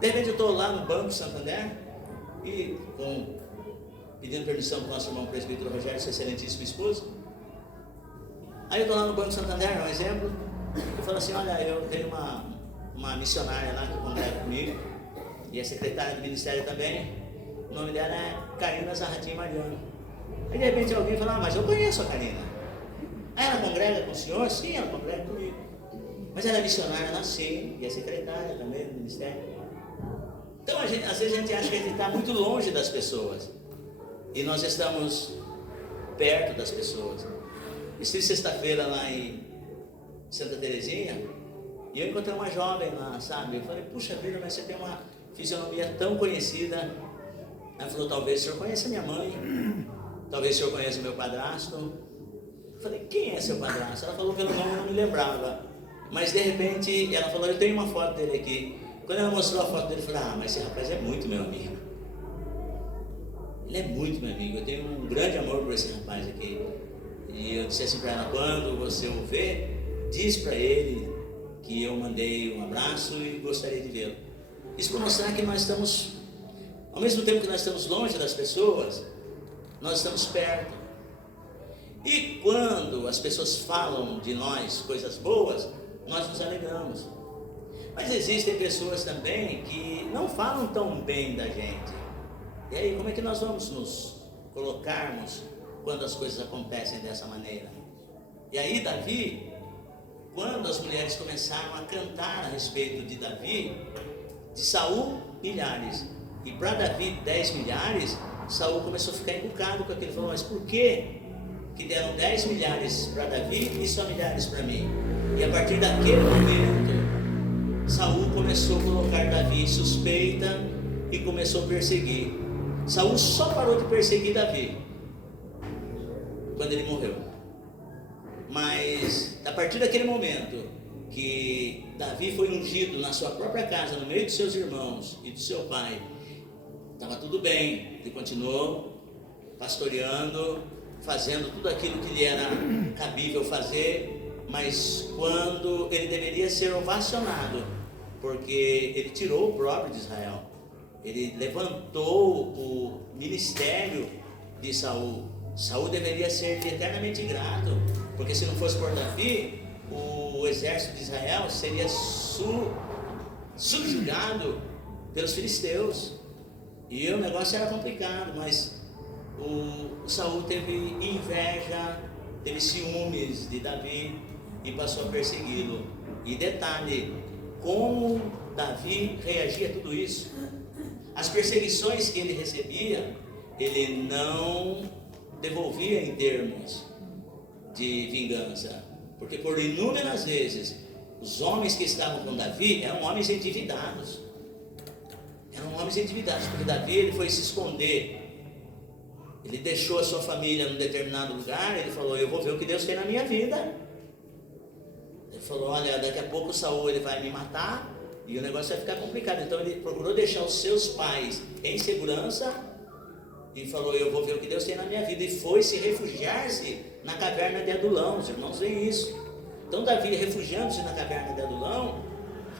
De repente eu estou lá no Banco Santander e pedindo permissão para o nosso irmão presbítero Rogério, seu excelentíssimo esposo. Aí eu estou lá no Banco Santander, é um exemplo. Eu falo assim: olha, eu tenho uma missionária lá que congrega comigo, e é secretária do ministério também. O nome dela é Karina Zarratim Mariano. Aí de repente alguém fala: ah, mas eu conheço a Karina. Aí ela congrega com o senhor? Sim, ela congrega comigo. Mas ela é missionária lá, sim, e é secretária também do ministério. Então às vezes a gente acha que a gente está muito longe das pessoas, e nós estamos perto das pessoas. Estive sexta-feira lá em Santa Terezinha, e eu encontrei uma jovem lá, sabe? Eu falei: puxa vida, mas você tem uma fisionomia tão conhecida. Ela falou: talvez o senhor conheça minha mãe, talvez o senhor conheça o meu padrasto. Eu falei: quem é seu padrasto? Ela falou pelo nome, eu não me lembrava, mas de repente ela falou: eu tenho uma foto dele aqui. Quando ela mostrou a foto dele, eu falei: ah, mas esse rapaz é muito meu amigo. Ele é muito meu amigo, eu tenho um grande amor por esse rapaz aqui. E eu disse assim para ela: quando você o ver, diz para ele que eu mandei um abraço e gostaria de vê-lo. Isso para mostrar que nós estamos, ao mesmo tempo que nós estamos longe das pessoas, nós estamos perto. E quando as pessoas falam de nós coisas boas, nós nos alegramos. Mas existem pessoas também que não falam tão bem da gente. E aí, como é que nós vamos nos colocarmos quando as coisas acontecem dessa maneira? E aí, Davi, quando as mulheres começaram a cantar a respeito de Davi, de Saul, milhares, e para Davi 10 milhares, Saul começou a ficar encucado com aquilo. Ele falou: mas por que deram 10 milhares para Davi e só milhares para mim? E a partir daquele momento, Saul começou a colocar Davi em suspeita e começou a perseguir. Saul só parou de perseguir Davi quando ele morreu. Mas a partir daquele momento que Davi foi ungido na sua própria casa, no meio de seus irmãos e do seu pai, estava tudo bem. Ele continuou pastoreando, fazendo tudo aquilo que lhe era cabível fazer, mas quando ele deveria ser ovacionado, porque ele tirou o próprio de Israel, ele levantou o ministério de Saul. Saul deveria ser eternamente grato, porque se não fosse por Davi, o exército de Israel seria subjugado pelos filisteus, e o negócio era complicado. Mas o Saul teve inveja, teve ciúmes de Davi e passou a persegui-lo. E detalhe, como Davi reagia a tudo isso? As perseguições que ele recebia, ele não devolvia em termos de vingança, porque por inúmeras vezes os homens que estavam com Davi eram homens endividados, porque Davi, ele foi se esconder, ele deixou a sua família num determinado lugar. Ele falou: eu vou ver o que Deus tem na minha vida. Ele falou: olha, daqui a pouco Saul, ele vai me matar e o negócio vai ficar complicado. Então ele procurou deixar os seus pais em segurança e falou: eu vou ver o que Deus tem na minha vida. E foi se refugiar-se na caverna de Adulão. Os irmãos veem isso. Então Davi, refugiando-se na caverna de Adulão,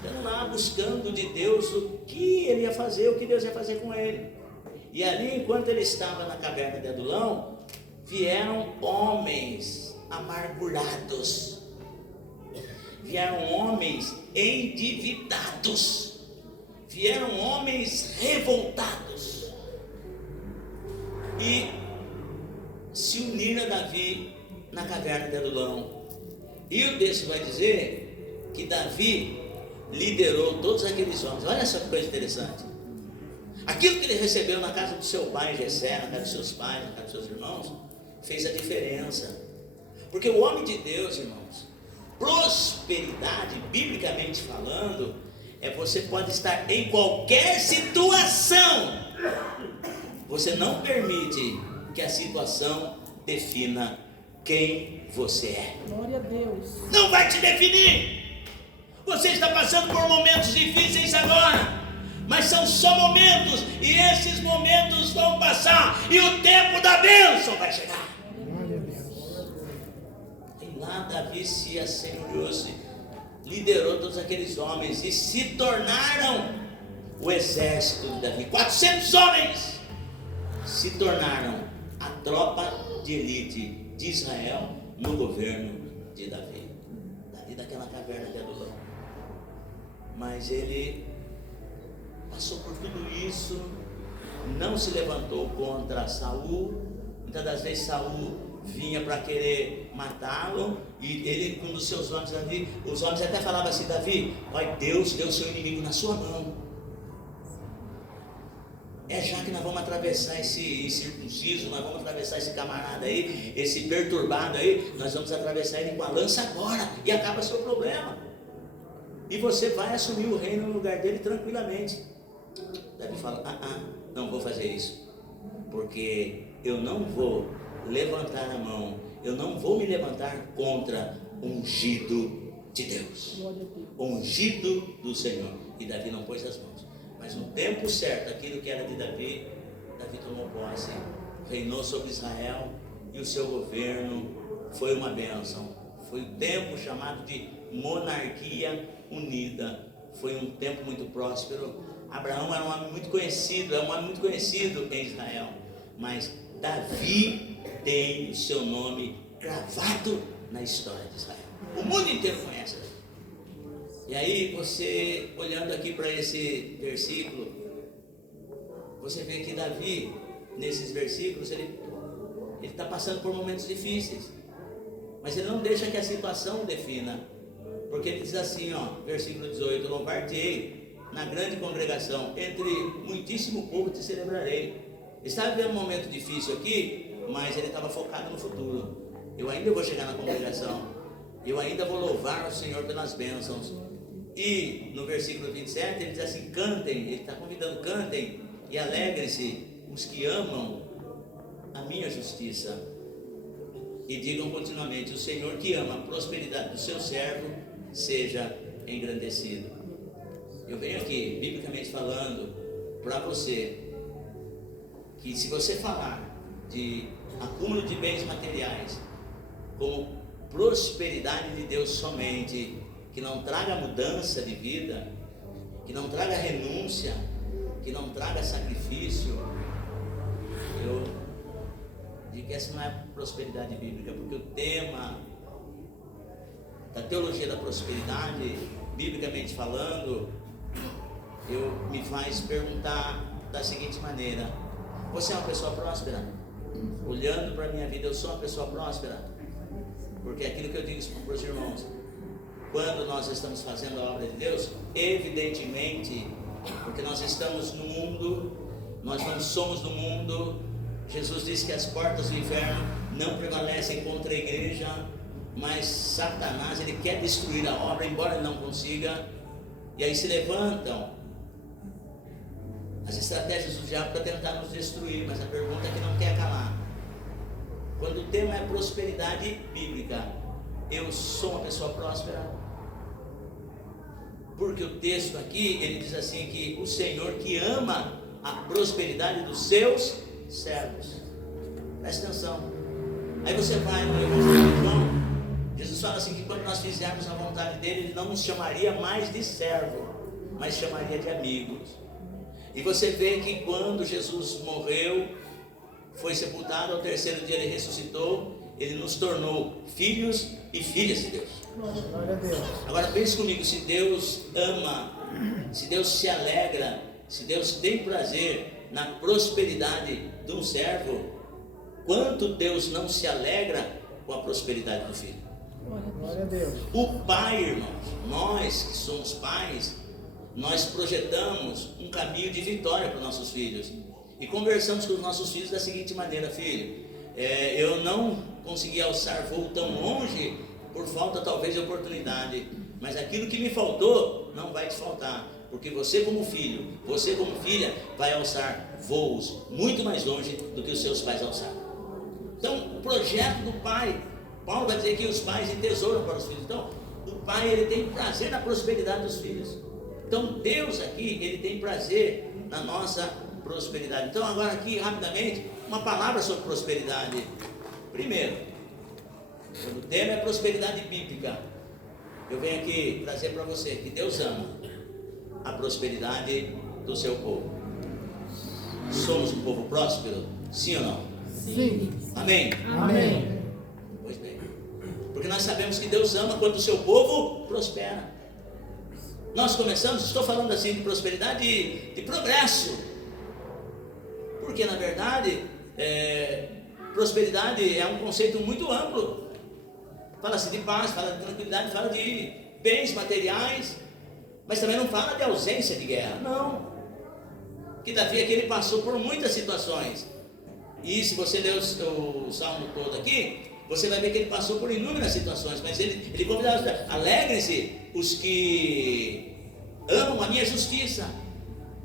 ficando lá buscando de Deus o que ele ia fazer, o que Deus ia fazer com ele. E ali, enquanto ele estava na caverna de Adulão, vieram homens amargurados, vieram homens endividados, vieram homens revoltados e se uniram a Davi na caverna de Adulão. E o texto vai dizer que Davi liderou todos aqueles homens. Olha só que coisa interessante. Aquilo que ele recebeu na casa do seu pai Jessé, na casa dos seus pais, na casa dos seus irmãos, fez a diferença. Porque o homem de Deus, irmãos, prosperidade, biblicamente falando, você pode estar em qualquer situação, você não permite que a situação defina quem você é. Glória a Deus. Não vai te definir. Você está passando por momentos difíceis agora, mas são só momentos, e esses momentos vão passar, e o tempo da bênção vai chegar. Glória a Deus. E lá Davi se assenhou-se, liderou todos aqueles homens, e se tornaram o exército de Davi. 400 homens se tornaram a tropa de elite de Israel no governo de Davi. Davi daquela caverna de Adulão. Mas ele passou por tudo isso, não se levantou contra Saul. Muitas das vezes Saul vinha para querer matá-lo, e ele, com os seus homens ali, os homens até falavam assim: Davi, olha, Deus deu o seu inimigo na sua mão. Já que nós vamos atravessar esse incircunciso, nós vamos atravessar esse camarada aí, esse perturbado aí, nós vamos atravessar ele com a lança agora, e acaba seu problema, e você vai assumir o reino no lugar dele tranquilamente. Davi fala: não vou fazer isso, porque eu não vou levantar a mão, eu não vou me levantar contra o ungido de Deus, o ungido do Senhor. E Davi não pôs as mãos, mas no tempo certo, aquilo que era de Davi, Davi tomou posse, reinou sobre Israel, e o seu governo foi uma bênção. Foi um tempo chamado de monarquia unida, foi um tempo muito próspero. Abraão era um homem muito conhecido, em Israel, mas Davi tem o seu nome gravado na história de Israel. O mundo inteiro conhece Davi. E aí você, olhando aqui para esse versículo, você vê que Davi, nesses versículos, ele está passando por momentos difíceis, mas ele não deixa que a situação o defina, porque ele diz assim, versículo 18: louvar-te-ei na grande congregação, entre muitíssimo povo te celebrarei. Ele estava vivendo um momento difícil aqui, mas ele estava focado no futuro. Eu ainda vou chegar na congregação, eu ainda vou louvar o Senhor pelas bênçãos. E no versículo 27 ele diz assim: cantem, ele está convidando, cantem e alegrem-se os que amam a minha justiça, e digam continuamente: o Senhor que ama a prosperidade do seu servo seja engrandecido. Eu venho aqui, biblicamente falando, para você, que se você falar de acúmulo de bens materiais como prosperidade de Deus somente, que não traga mudança de vida, que não traga renúncia, que não traga sacrifício, eu digo que essa não é prosperidade bíblica, porque o tema da teologia da prosperidade, biblicamente falando, me faz perguntar da seguinte maneira: você é uma pessoa próspera? Olhando para a minha vida, eu sou uma pessoa próspera? Porque é aquilo que eu digo para os irmãos, quando nós estamos fazendo a obra de Deus, evidentemente, porque nós estamos no mundo, nós não somos do mundo. Jesus disse que as portas do inferno não prevalecem contra a igreja, mas Satanás, ele quer destruir a obra, embora ele não consiga. E aí se levantam as estratégias do diabo para tentar nos destruir, mas a pergunta é que não quer calar. Quando o tema é prosperidade bíblica, eu sou uma pessoa próspera? Porque o texto aqui, ele diz assim, que o Senhor que ama a prosperidade dos seus servos. Presta atenção. Aí você vai no Evangelho de João, Jesus fala assim, que quando nós fizermos a vontade dele, ele não nos chamaria mais de servo, mas chamaria de amigos. E você vê que quando Jesus morreu, foi sepultado, ao terceiro dia ele ressuscitou, ele nos tornou filhos e filhas de Deus. Glória a Deus. Agora pense comigo, se Deus ama, se Deus se alegra, se Deus tem prazer na prosperidade de um servo, quanto Deus não se alegra com a prosperidade do filho? Glória a Deus. O pai, irmãos, nós que somos pais, nós projetamos um caminho de vitória para os nossos filhos. E conversamos com os nossos filhos da seguinte maneira: filho, eu não consegui alçar voo tão longe por falta talvez de oportunidade, mas aquilo que me faltou não vai te faltar, porque você como filho, você como filha vai alçar voos muito mais longe do que os seus pais alçaram. Então o projeto do pai, Paulo vai dizer que os pais entesouram para os filhos. Então o pai, ele tem prazer na prosperidade dos filhos. Então Deus aqui, ele tem prazer na nossa prosperidade. Então agora aqui rapidamente uma palavra sobre prosperidade. Primeiro, quando o tema é prosperidade bíblica, eu venho aqui trazer para você que Deus ama a prosperidade do seu povo. Somos um povo próspero? Sim ou não? Sim. Amém? Amém. Pois bem, porque nós sabemos que Deus ama quando o seu povo prospera. Nós começamos, estou falando assim de prosperidade de progresso, porque na verdade prosperidade é um conceito muito amplo. Fala-se de paz, fala de tranquilidade, fala de bens materiais, mas também não fala de ausência de guerra, não. Que Davi aqui, ele passou por muitas situações, e se você ler o salmo todo aqui, você vai ver que ele passou por inúmeras situações, mas ele convidava: alegrem-se os que amam a minha justiça,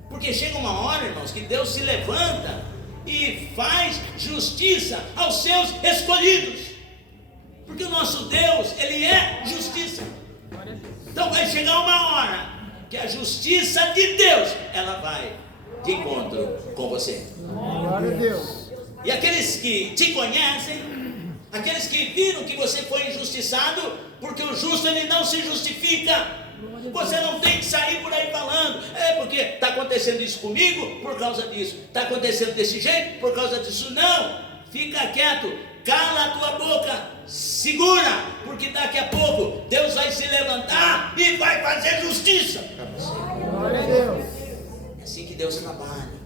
porque chega uma hora, irmãos, que Deus se levanta e faz justiça aos seus escolhidos, porque o nosso Deus, ele é justiça. Então vai chegar uma hora que a justiça de Deus, ela vai de encontro com você. Glória a Deus. E aqueles que te conhecem, aqueles que viram que você foi injustiçado, porque o justo, ele não se justifica. Você não tem que sair por aí falando: porque está acontecendo isso comigo por causa disso, está acontecendo desse jeito por causa disso. Não, fica quieto, cala a tua boca, segura, porque daqui a pouco Deus vai se levantar e vai fazer justiça para você. Glória a Deus. É assim que Deus trabalha.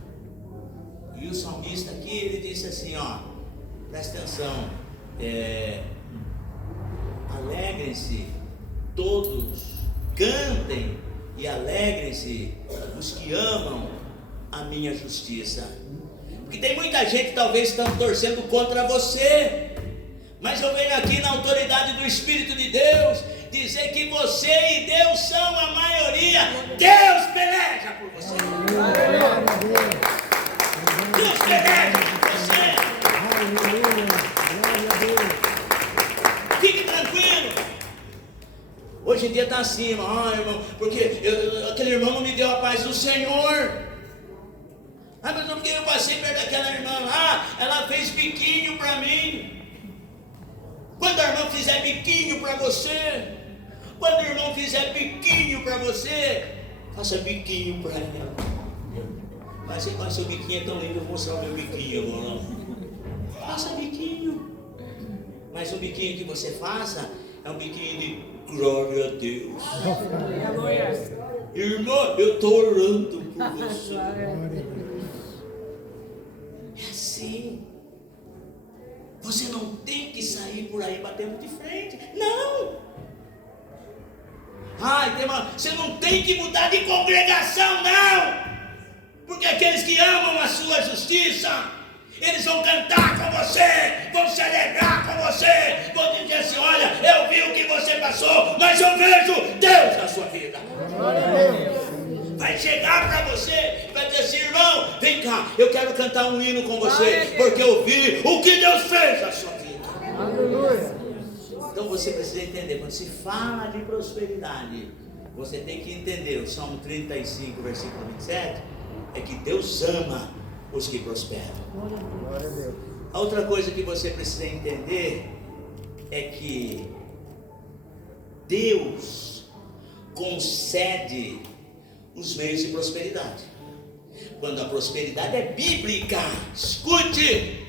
E o salmista aqui, ele disse assim, ó, presta atenção, alegrem-se todos, cantem e alegrem-se os que amam a minha justiça. Porque tem muita gente que talvez estão torcendo contra você, mas eu venho aqui na autoridade do Espírito de Deus dizer que você e Deus são a maioria. Deus peleja por você. Deus peleja por você. Fique tranquilo. Hoje em dia está assim, irmão, porque aquele irmão não me deu a paz do Senhor. Mas porque eu passei perto daquela irmã lá, ela fez biquinho para mim. Quando a irmã fizer biquinho para você, quando o irmão fizer biquinho para você, faça biquinho para ela. Mas seu biquinho é tão lindo, eu vou mostrar o meu biquinho agora. Faça biquinho. Mas o biquinho que você faça é um biquinho de glória a Deus. Irmã, eu estou orando por você. É assim. Você não tem que sair por aí batendo de frente. Não. Você não tem que mudar de congregação, não. Porque aqueles que amam a sua justiça, eles vão cantar com você, vão se alegrar com você, vão dizer assim, olha, eu vi o que você passou, mas eu vejo Deus na sua vida. Glória a Deus. Vai chegar para você, vai dizer assim, irmão, vem cá, eu quero cantar um hino com você, porque eu vi o que Deus fez na sua vida. Aleluia. Então você precisa entender, quando se fala de prosperidade, você tem que entender, o Salmo 35, versículo 27, é que Deus ama os que prosperam. Glória a Deus. A outra coisa que você precisa entender é que Deus concede os meios de prosperidade. Quando a prosperidade é bíblica, escute,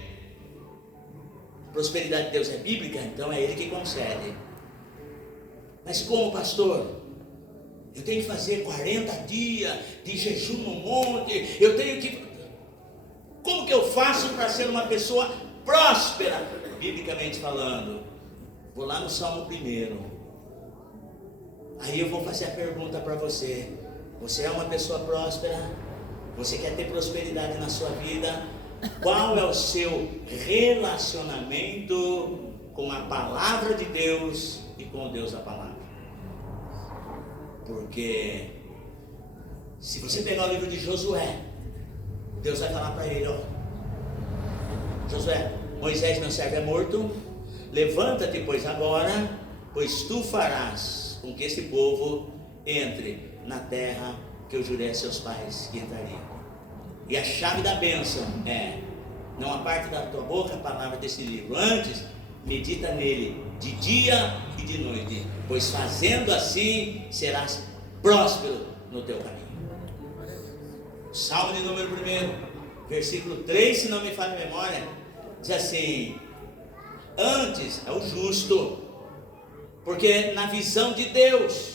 a prosperidade de Deus é bíblica, então é Ele que concede. Mas como, pastor? Eu tenho que fazer 40 dias de jejum no monte, eu tenho que... Como que eu faço para ser uma pessoa próspera? Biblicamente falando, vou lá no Salmo 1. Aí eu vou fazer a pergunta para você. Você é uma pessoa próspera? Você quer ter prosperidade na sua vida? Qual é o seu relacionamento com a palavra de Deus e com o Deus da palavra? Porque se você pegar o livro de Josué, Deus vai falar para ele, ó, Josué, Moisés meu servo é morto, levanta-te pois agora, pois tu farás com que este povo entre na terra que eu jurei a seus pais que entrariam. E a chave da bênção é, não aparte da tua boca a palavra desse livro, antes medita nele de dia e de noite, pois fazendo assim serás próspero no teu caminho. Salmo de número 1, versículo 3, se não me falha a memória, diz assim, antes é o justo, porque na visão de Deus,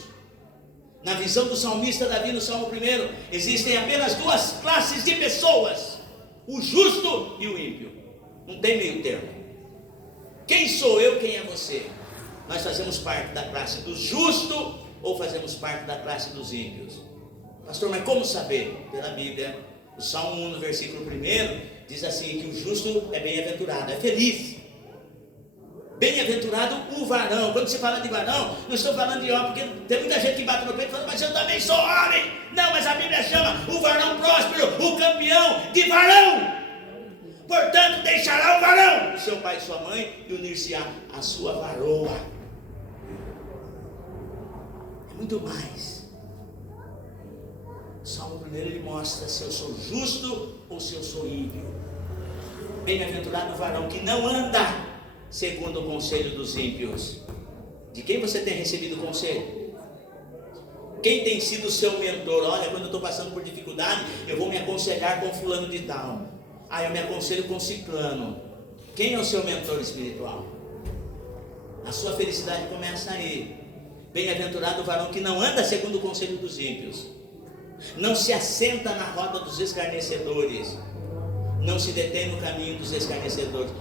na visão do salmista Davi no Salmo 1, existem apenas duas classes de pessoas, o justo e o ímpio, não tem meio termo. Quem sou eu, quem é você? Nós fazemos parte da classe do justo ou fazemos parte da classe dos ímpios? Pastor, mas como saber? Pela Bíblia, o Salmo 1, no versículo 1, diz assim, que o justo é bem-aventurado, é feliz. Bem-aventurado o varão. Quando se fala de varão, não estou falando de homem, porque tem muita gente que bate no peito e fala, mas eu também sou homem. Não, mas a Bíblia chama o varão próspero, o campeão de varão. Portanto, deixará o varão, seu pai e sua mãe, e unir-se-á a sua varoa. É muito mais. O Salmo 1, ele mostra se eu sou justo ou se eu sou ímpio. Bem-aventurado o varão que não anda segundo o conselho dos ímpios. De quem você tem recebido conselho? Quem tem sido o seu mentor? Olha, quando eu estou passando por dificuldade, eu vou me aconselhar com fulano de tal. Eu me aconselho com ciclano. Quem é o seu mentor espiritual? A sua felicidade começa aí. Bem-aventurado o varão que não anda segundo o conselho dos ímpios, não se assenta na roda dos escarnecedores, não se detém no caminho dos escarnecedores.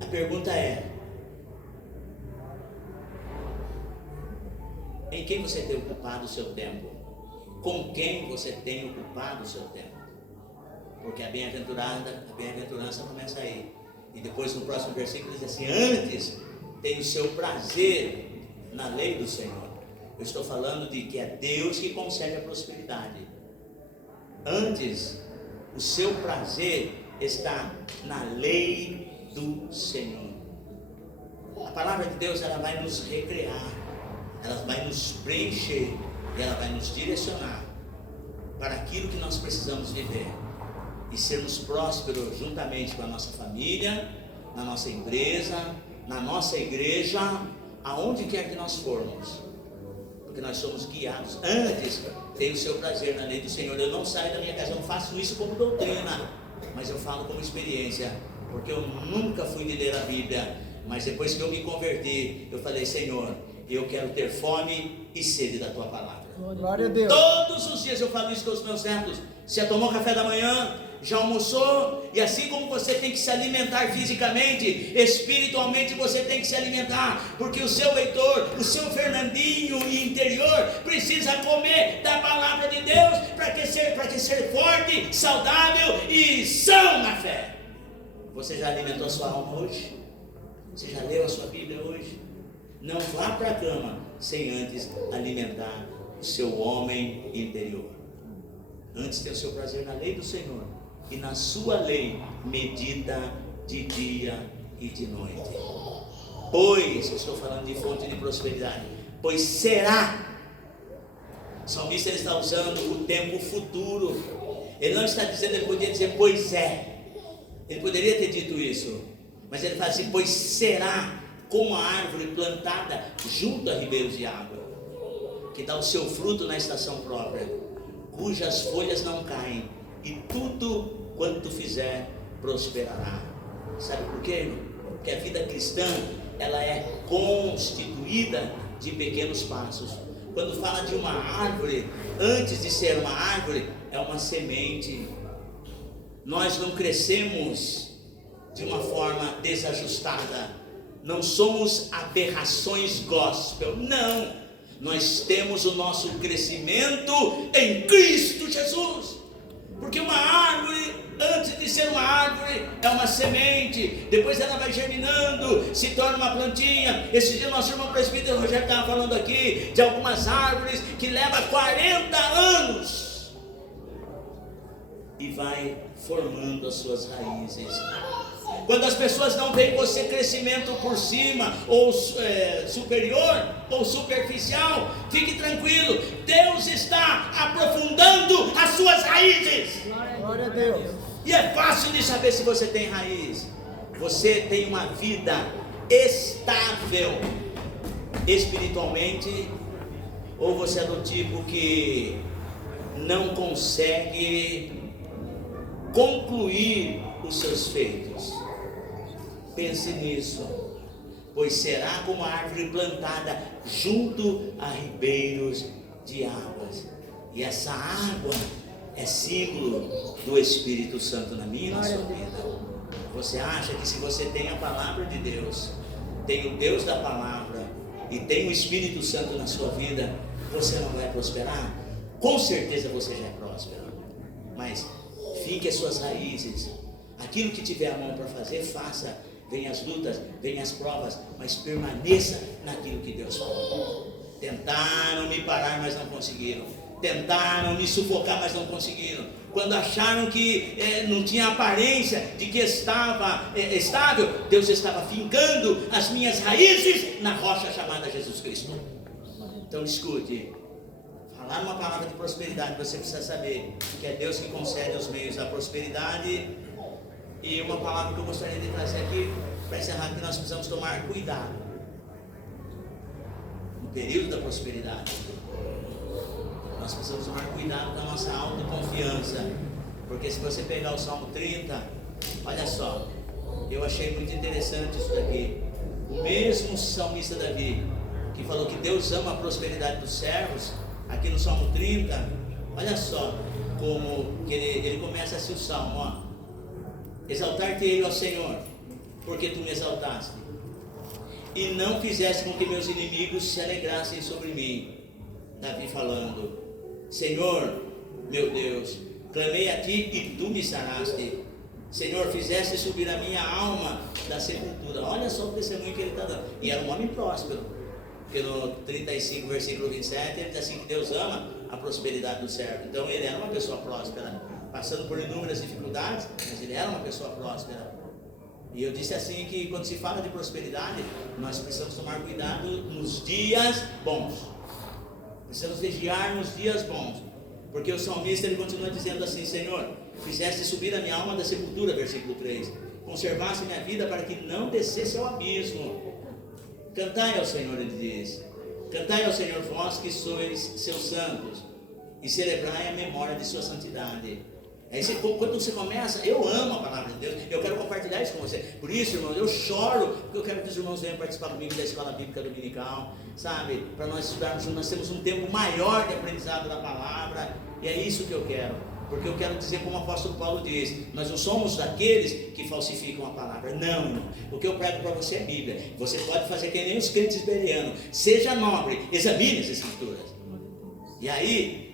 A pergunta é: em quem você tem ocupado o seu tempo? Com quem você tem ocupado o seu tempo? Porque a bem-aventurança começa aí. E depois no próximo versículo diz assim: antes tem o seu prazer na lei do Senhor. Eu estou falando de que é Deus que concede a prosperidade. Antes, o seu prazer está na lei do Senhor. A palavra de Deus, ela vai nos recrear, ela vai nos preencher, e ela vai nos direcionar para aquilo que nós precisamos viver e sermos prósperos juntamente com a nossa família, na nossa empresa, aonde quer que nós formos, porque nós somos guiados. Antes, tem o seu prazer na lei do Senhor. Eu não saio da minha casa, eu não faço isso como doutrina, mas eu falo como experiência, porque eu nunca fui de ler a Bíblia, mas depois que eu me converti, eu falei: Senhor, eu quero ter fome e sede da tua palavra. Glória a Deus. Todos os dias eu falo isso com os meus netos. Você já tomou café da manhã? Já almoçou? E assim como você tem que se alimentar fisicamente, espiritualmente você tem que se alimentar, porque o seu Heitor, o seu Fernandinho interior precisa comer da palavra de Deus para que ser forte, saudável e são na fé. Você já alimentou a sua alma hoje? Você já leu a sua Bíblia hoje? Não vá para a cama sem antes alimentar o seu homem interior. Antes tem o seu prazer na lei do Senhor, e na sua lei medita de dia e de noite. Pois, eu estou falando de fonte de prosperidade, pois será. O salmista, ele está usando o tempo futuro. Ele não está dizendo, ele poderia dizer pois é. Ele poderia ter dito isso, mas ele fala assim: pois será como a árvore plantada junto a ribeiros de água, que dá o seu fruto na estação própria, cujas folhas não caem, e tudo quanto fizer prosperará. Sabe por quê? Porque a vida cristã, ela é constituída de pequenos passos. Quando fala de uma árvore, antes de ser uma árvore, é uma semente. Nós não crescemos de uma forma desajustada, não somos aberrações gospel, não. Nós temos o nosso crescimento em Cristo Jesus, porque uma árvore, antes de ser uma árvore, é uma semente, depois ela vai germinando, se torna uma plantinha. Esse dia nosso irmão presbítero Rogério estava falando aqui de algumas árvores que levam 40 anos e vai formando as suas raízes. Quando as pessoas não veem você crescimento por cima, ou superior, ou superficial, fique tranquilo, Deus está aprofundando as suas raízes. Glória a Deus. E é fácil de saber se você tem raiz. Você tem uma vida estável espiritualmente, ou você é do tipo que não consegue concluir os seus feitos. Pense nisso, pois será como a árvore plantada junto a ribeiros de águas. E essa água é símbolo do Espírito Santo na minha e na sua vida. Você acha que se você tem a palavra de Deus, tem o Deus da palavra e tem o Espírito Santo na sua vida, você não vai prosperar? Com certeza você já é próspero, mas finque as suas raízes. Aquilo que tiver a mão para fazer, faça. Vem as lutas, vem as provas, mas permaneça naquilo que Deus falou. Tentaram me parar, mas não conseguiram. Tentaram me sufocar, mas não conseguiram. Quando acharam que não tinha aparência de que estava estável, Deus estava fincando as minhas raízes na rocha chamada Jesus Cristo. Então escute, falar uma palavra de prosperidade, você precisa saber que é Deus que concede os meios da prosperidade. E uma palavra que eu gostaria de trazer aqui para encerrar, que nós precisamos tomar cuidado no período da prosperidade. Nós precisamos tomar cuidado com a nossa autoconfiança, porque se você pegar o Salmo 30, Olha só, eu achei muito interessante isso daqui. O mesmo salmista Davi, que falou que Deus ama a prosperidade dos servos, aqui no Salmo 30, olha só como que ele começa assim o Salmo, ó. Exaltar-te-ei, ó Senhor, porque tu me exaltaste, e não fizeste com que meus inimigos se alegrassem sobre mim. Davi falando: Senhor, meu Deus, clamei a ti e tu me saraste. Senhor, fizeste subir a minha alma da sepultura. Olha só o testemunho que ele está dando. E era um homem próspero, porque no 35, versículo 27, ele diz assim que Deus ama a prosperidade do servo. Então ele era uma pessoa próspera, passando por inúmeras dificuldades, mas ele era uma pessoa próspera. E eu disse assim que quando se fala de prosperidade, nós precisamos tomar cuidado nos dias bons. Precisamos vigiar nos dias bons. Porque o salmista ele continua dizendo assim: Senhor, fizeste subir a minha alma da sepultura, versículo 3. Conservaste minha vida para que não descesse ao abismo. Cantai ao Senhor, ele diz. Cantai ao Senhor, vós que sois seus santos, e celebrai a memória de sua santidade. Aí quando você começa, eu amo a palavra de Deus, eu quero compartilhar isso com você. Por isso, irmãos, eu choro, porque eu quero que os irmãos venham participar comigo da escola bíblica dominical, sabe? Para nós estudarmos juntos, nós temos um tempo maior de aprendizado da palavra, e é isso que eu quero. Porque eu quero dizer, como o apóstolo Paulo diz, nós não somos daqueles que falsificam a palavra. Não, irmão. O que eu prego para você é Bíblia. Você pode fazer que nem os crentes bereanos. Seja nobre, examine as escrituras. E aí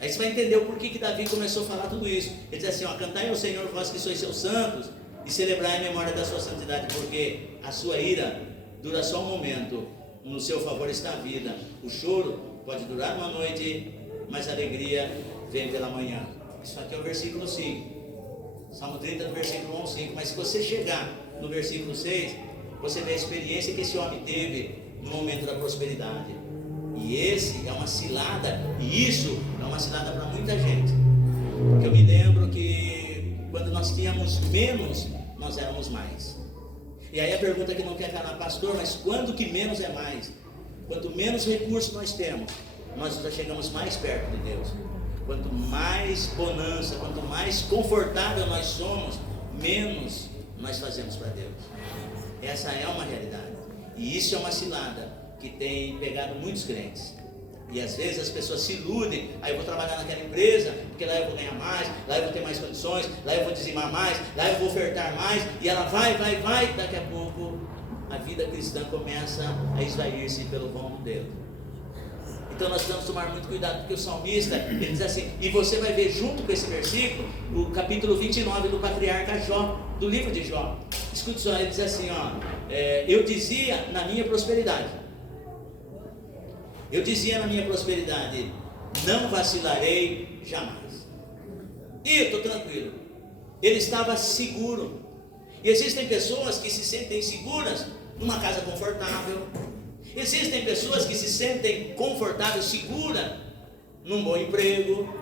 você vai entender o porquê que Davi começou a falar tudo isso. Ele diz assim, ó: cantai ao Senhor, vós que sois seus santos, e celebrai a memória da sua santidade, porque a sua ira dura só um momento, no seu favor está a vida. O choro pode durar uma noite, mas a alegria vem pela manhã. Isso aqui é o versículo 5, Salmo 30, do versículo 1 ao 5. Mas se você chegar no versículo 6, você vê a experiência que esse homem teve no momento da prosperidade. E esse é uma cilada, e isso é uma cilada para muita gente. Porque eu me lembro que quando nós tínhamos menos, nós éramos mais. E aí a pergunta que não quer calar: pastor, mas quando que menos é mais? Quanto menos recursos nós temos, nós já chegamos mais perto de Deus. Quanto mais bonança, quanto mais confortável nós somos, menos nós fazemos para Deus. Essa é uma realidade. E isso é uma cilada que tem pegado muitos crentes. E às vezes as pessoas se iludem: aí eu vou trabalhar naquela empresa, porque lá eu vou ganhar mais, lá eu vou ter mais condições, lá eu vou dizimar mais, lá eu vou ofertar mais, e ela vai, daqui a pouco a vida cristã começa a esvair-se pelo vão do dedo. Então nós precisamos tomar muito cuidado, porque o salmista, ele diz assim, e você vai ver junto com esse versículo, o capítulo 29 do patriarca Jó, do livro de Jó. Escute só, ele diz assim, ó: eu dizia na minha prosperidade, não vacilarei jamais. E eu estou tranquilo. Ele estava seguro. E existem pessoas que se sentem seguras numa casa confortável. Existem pessoas que se sentem confortáveis, seguras num bom emprego.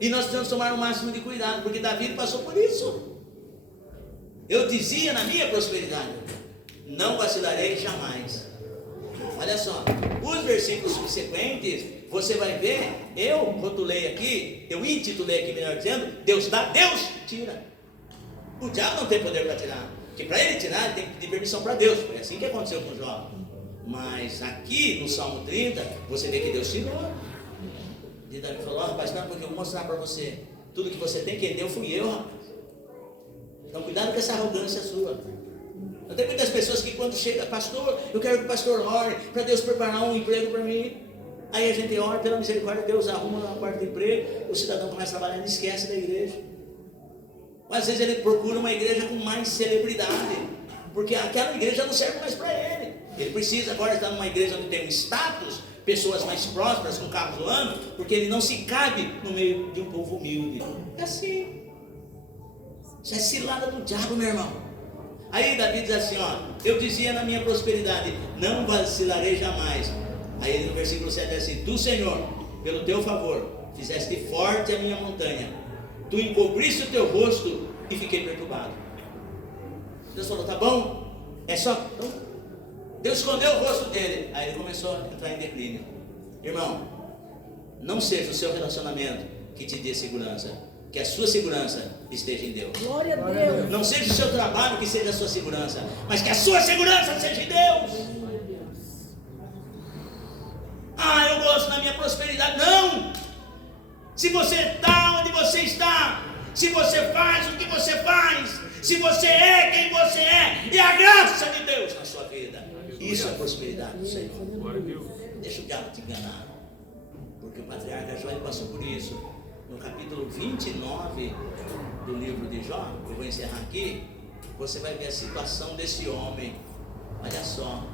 E nós precisamos tomar o máximo de cuidado, porque Davi passou por isso. Eu dizia na minha prosperidade, não vacilarei jamais. Olha só, os versículos subsequentes, você vai ver, eu rotulei aqui, eu intitulei aqui, melhor dizendo, Deus dá, Deus tira. O diabo não tem poder para tirar, porque para ele tirar, ele tem que pedir permissão para Deus. Foi assim que aconteceu com Jó. Mas aqui no Salmo 30, você vê que Deus tirou. E Davi falou: rapaz, espera um pouquinho, eu vou mostrar para você. Tudo que você tem, quem deu fui eu, rapaz. Então cuidado com essa arrogância sua. Eu tenho muitas pessoas que quando chega: pastor, eu quero que o pastor ore para Deus preparar um emprego para mim. Aí a gente ora, pela misericórdia, Deus arruma uma quarta de emprego, o cidadão começa a trabalhar e esquece da igreja. Mas às vezes ele procura uma igreja com mais celebridade, porque aquela igreja não serve mais para ele. Ele precisa agora estar numa igreja onde tem um status, pessoas mais prósperas com carros do ano, porque ele não se cabe no meio de um povo humilde. É assim. Isso é cilada do diabo, meu irmão. Aí Davi diz assim, ó: eu dizia na minha prosperidade, não vacilarei jamais. Aí ele no versículo 7 diz assim: tu, Senhor, pelo teu favor, fizeste forte a minha montanha, tu encobriste o teu rosto e fiquei perturbado. Deus falou: tá bom, é só. Então, Deus escondeu o rosto dele. Aí ele começou a entrar em declínio. Irmão, não seja o seu relacionamento que te dê segurança, que que a sua segurança esteja em Deus. Glória a Deus. Não seja o seu trabalho que seja a sua segurança, mas que a sua segurança seja em Deus. Ah, eu gosto da minha prosperidade. Não! Se você está onde você está, se você faz o que você faz, se você é quem você é a graça de Deus na sua vida, isso é prosperidade do Senhor. Deixa o diabo te enganar, porque o patriarca Jó passou por isso. No capítulo 29 do livro de Jó, eu vou encerrar aqui, você vai ver a situação desse homem. Olha só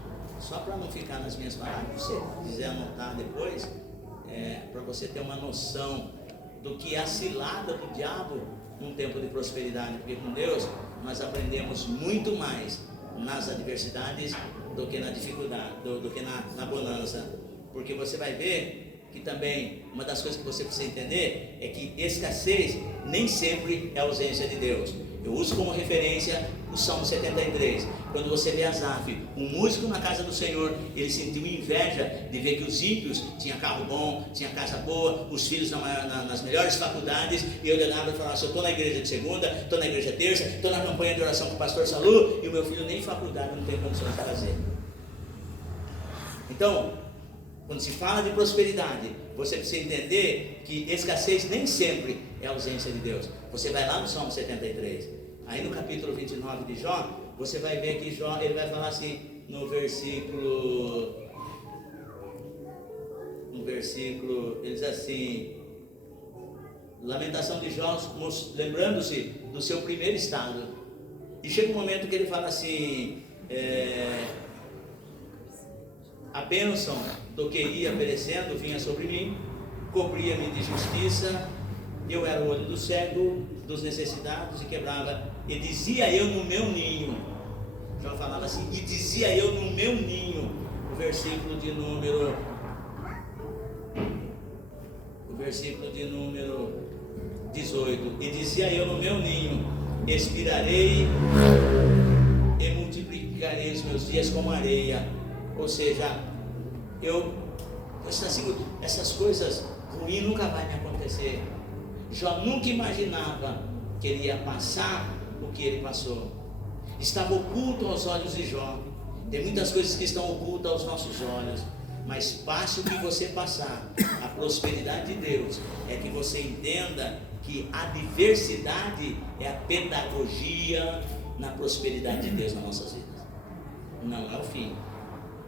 para não ficar nas minhas palavras, se você quiser anotar depois, para você ter uma noção do que é a cilada do diabo num tempo de prosperidade, porque com Deus nós aprendemos muito mais nas adversidades do que na dificuldade, do que na bonança, porque você vai ver que também uma das coisas que você precisa entender é que escassez nem sempre é ausência de Deus. Eu uso como referência o Salmo 73. Quando você vê Asaf, um músico na casa do Senhor, ele sentiu inveja de ver que os ímpios tinham carro bom, tinham casa boa, os filhos nas melhores faculdades, e eu olhava e falava assim: eu estou na igreja de segunda, estou na igreja de terça, estou na campanha de oração com o pastor Salu, e o meu filho nem faculdade não tem condições de fazer. Então, quando se fala de prosperidade, você precisa entender que escassez nem sempre é ausência de Deus. Você vai lá no Salmo 73, aí no capítulo 29 de Jó, você vai ver que Jó, ele vai falar assim, no versículo, ele diz assim, lamentação de Jó, lembrando-se do seu primeiro estado, e chega um momento que ele fala assim, a bênção do que ia perecendo vinha sobre mim, cobria-me de justiça, eu era o olho do cego, dos necessitados, e quebrava, e dizia eu no meu ninho, Jó falava assim, e dizia eu no meu ninho, o versículo de número 18, e dizia eu no meu ninho, expirarei e multiplicarei os meus dias como areia. Ou seja, essas coisas ruins nunca vai me acontecer. Jó nunca imaginava que ele ia passar o que ele passou. Estava oculto aos olhos de Jó. Tem muitas coisas que estão ocultas aos nossos olhos, mas passe o que você passar, a prosperidade de Deus é que você entenda que a adversidade é a pedagogia na prosperidade de Deus nas nossas vidas. Não é o fim.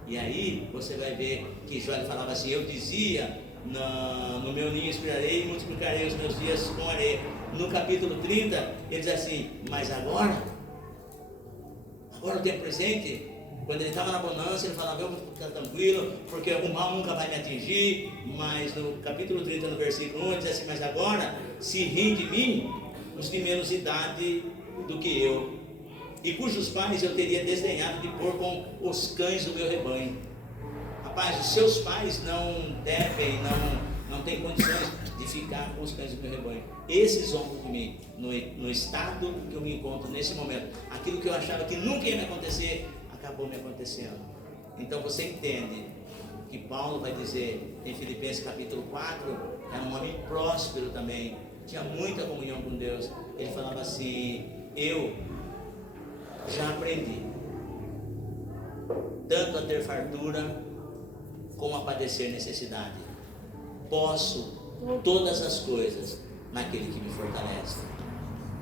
E aí você vai ver que Jó falava assim, eu dizia, no meu ninho expirarei e multiplicarei os meus dias com areia. No capítulo 30, ele diz assim, mas agora o tempo presente, quando ele estava na bonança, ele falava, eu vou ficar tranquilo, porque o mal nunca vai me atingir. Mas no capítulo 30, no versículo 1, ele diz assim, mas agora se riem de mim os de menos idade do que eu, e cujos pais eu teria desdenhado de pôr com os cães do meu rebanho. Rapaz, os seus pais não devem, não têm condições de ficar com os cães do meu rebanho. Esses zombam de mim, no estado que eu me encontro nesse momento. Aquilo que eu achava que nunca ia me acontecer, acabou me acontecendo. Então você entende que Paulo vai dizer em Filipenses capítulo 4, era um homem próspero também, tinha muita comunhão com Deus. Ele falava assim, eu já aprendi tanto a ter fartura como a padecer necessidade. Posso todas as coisas naquele que me fortalece.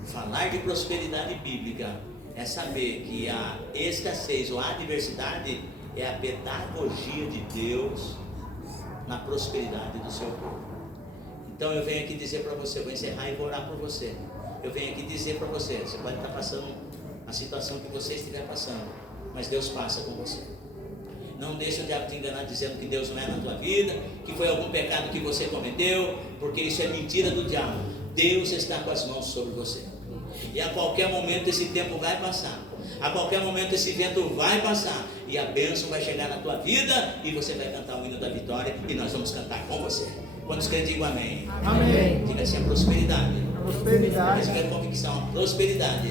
Falar de prosperidade bíblica é saber que a escassez ou a adversidade é a pedagogia de Deus na prosperidade do seu povo. Então eu venho aqui dizer para você, vou encerrar e vou orar por você. Eu venho aqui dizer para você, você pode estar passando a situação que você estiver passando, mas Deus passa com você. Não deixa o diabo te enganar dizendo que Deus não é na tua vida, que foi algum pecado que você cometeu, porque isso é mentira do diabo. Deus está com as mãos sobre você, e a qualquer momento esse tempo vai passar, a qualquer momento esse vento vai passar, e a bênção vai chegar na tua vida, e você vai cantar o hino da vitória, e nós vamos cantar com você. Quantos crentes digam amém? Amém. Diga assim, a prosperidade. Prosperidade. Mas tiver convicção, a prosperidade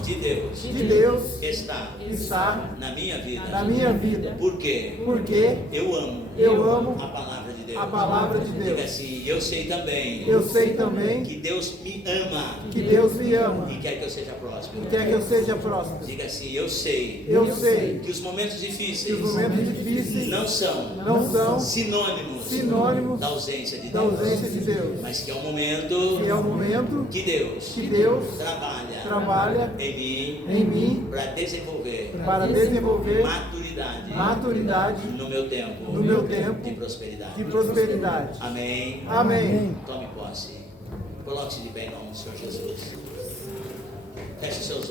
de Deus está na minha vida. minha vida. Por quê? Porque eu amo eu amo a palavra de Deus. A palavra de Diga Deus. assim, eu sei também Eu sei também que Deus me ama que Deus me ama e quer que eu seja próspero. e quer que eu seja próspero. Diga assim, eu sei Eu sei que os momentos que difíceis os momentos difíceis não são não são sinônimos sinônimos da ausência de da Deus, ausência de Deus. mas que é um momento Que é o momento que Deus que Deus trabalha em mim em mim para desenvolver para desenvolver maturidade maturidade no meu tempo no meu tempo de prosperidade. de prosperidade. Amém. Amém. Tome posse. Coloque-se de pé em nome do Senhor Jesus. Feche seus olhos.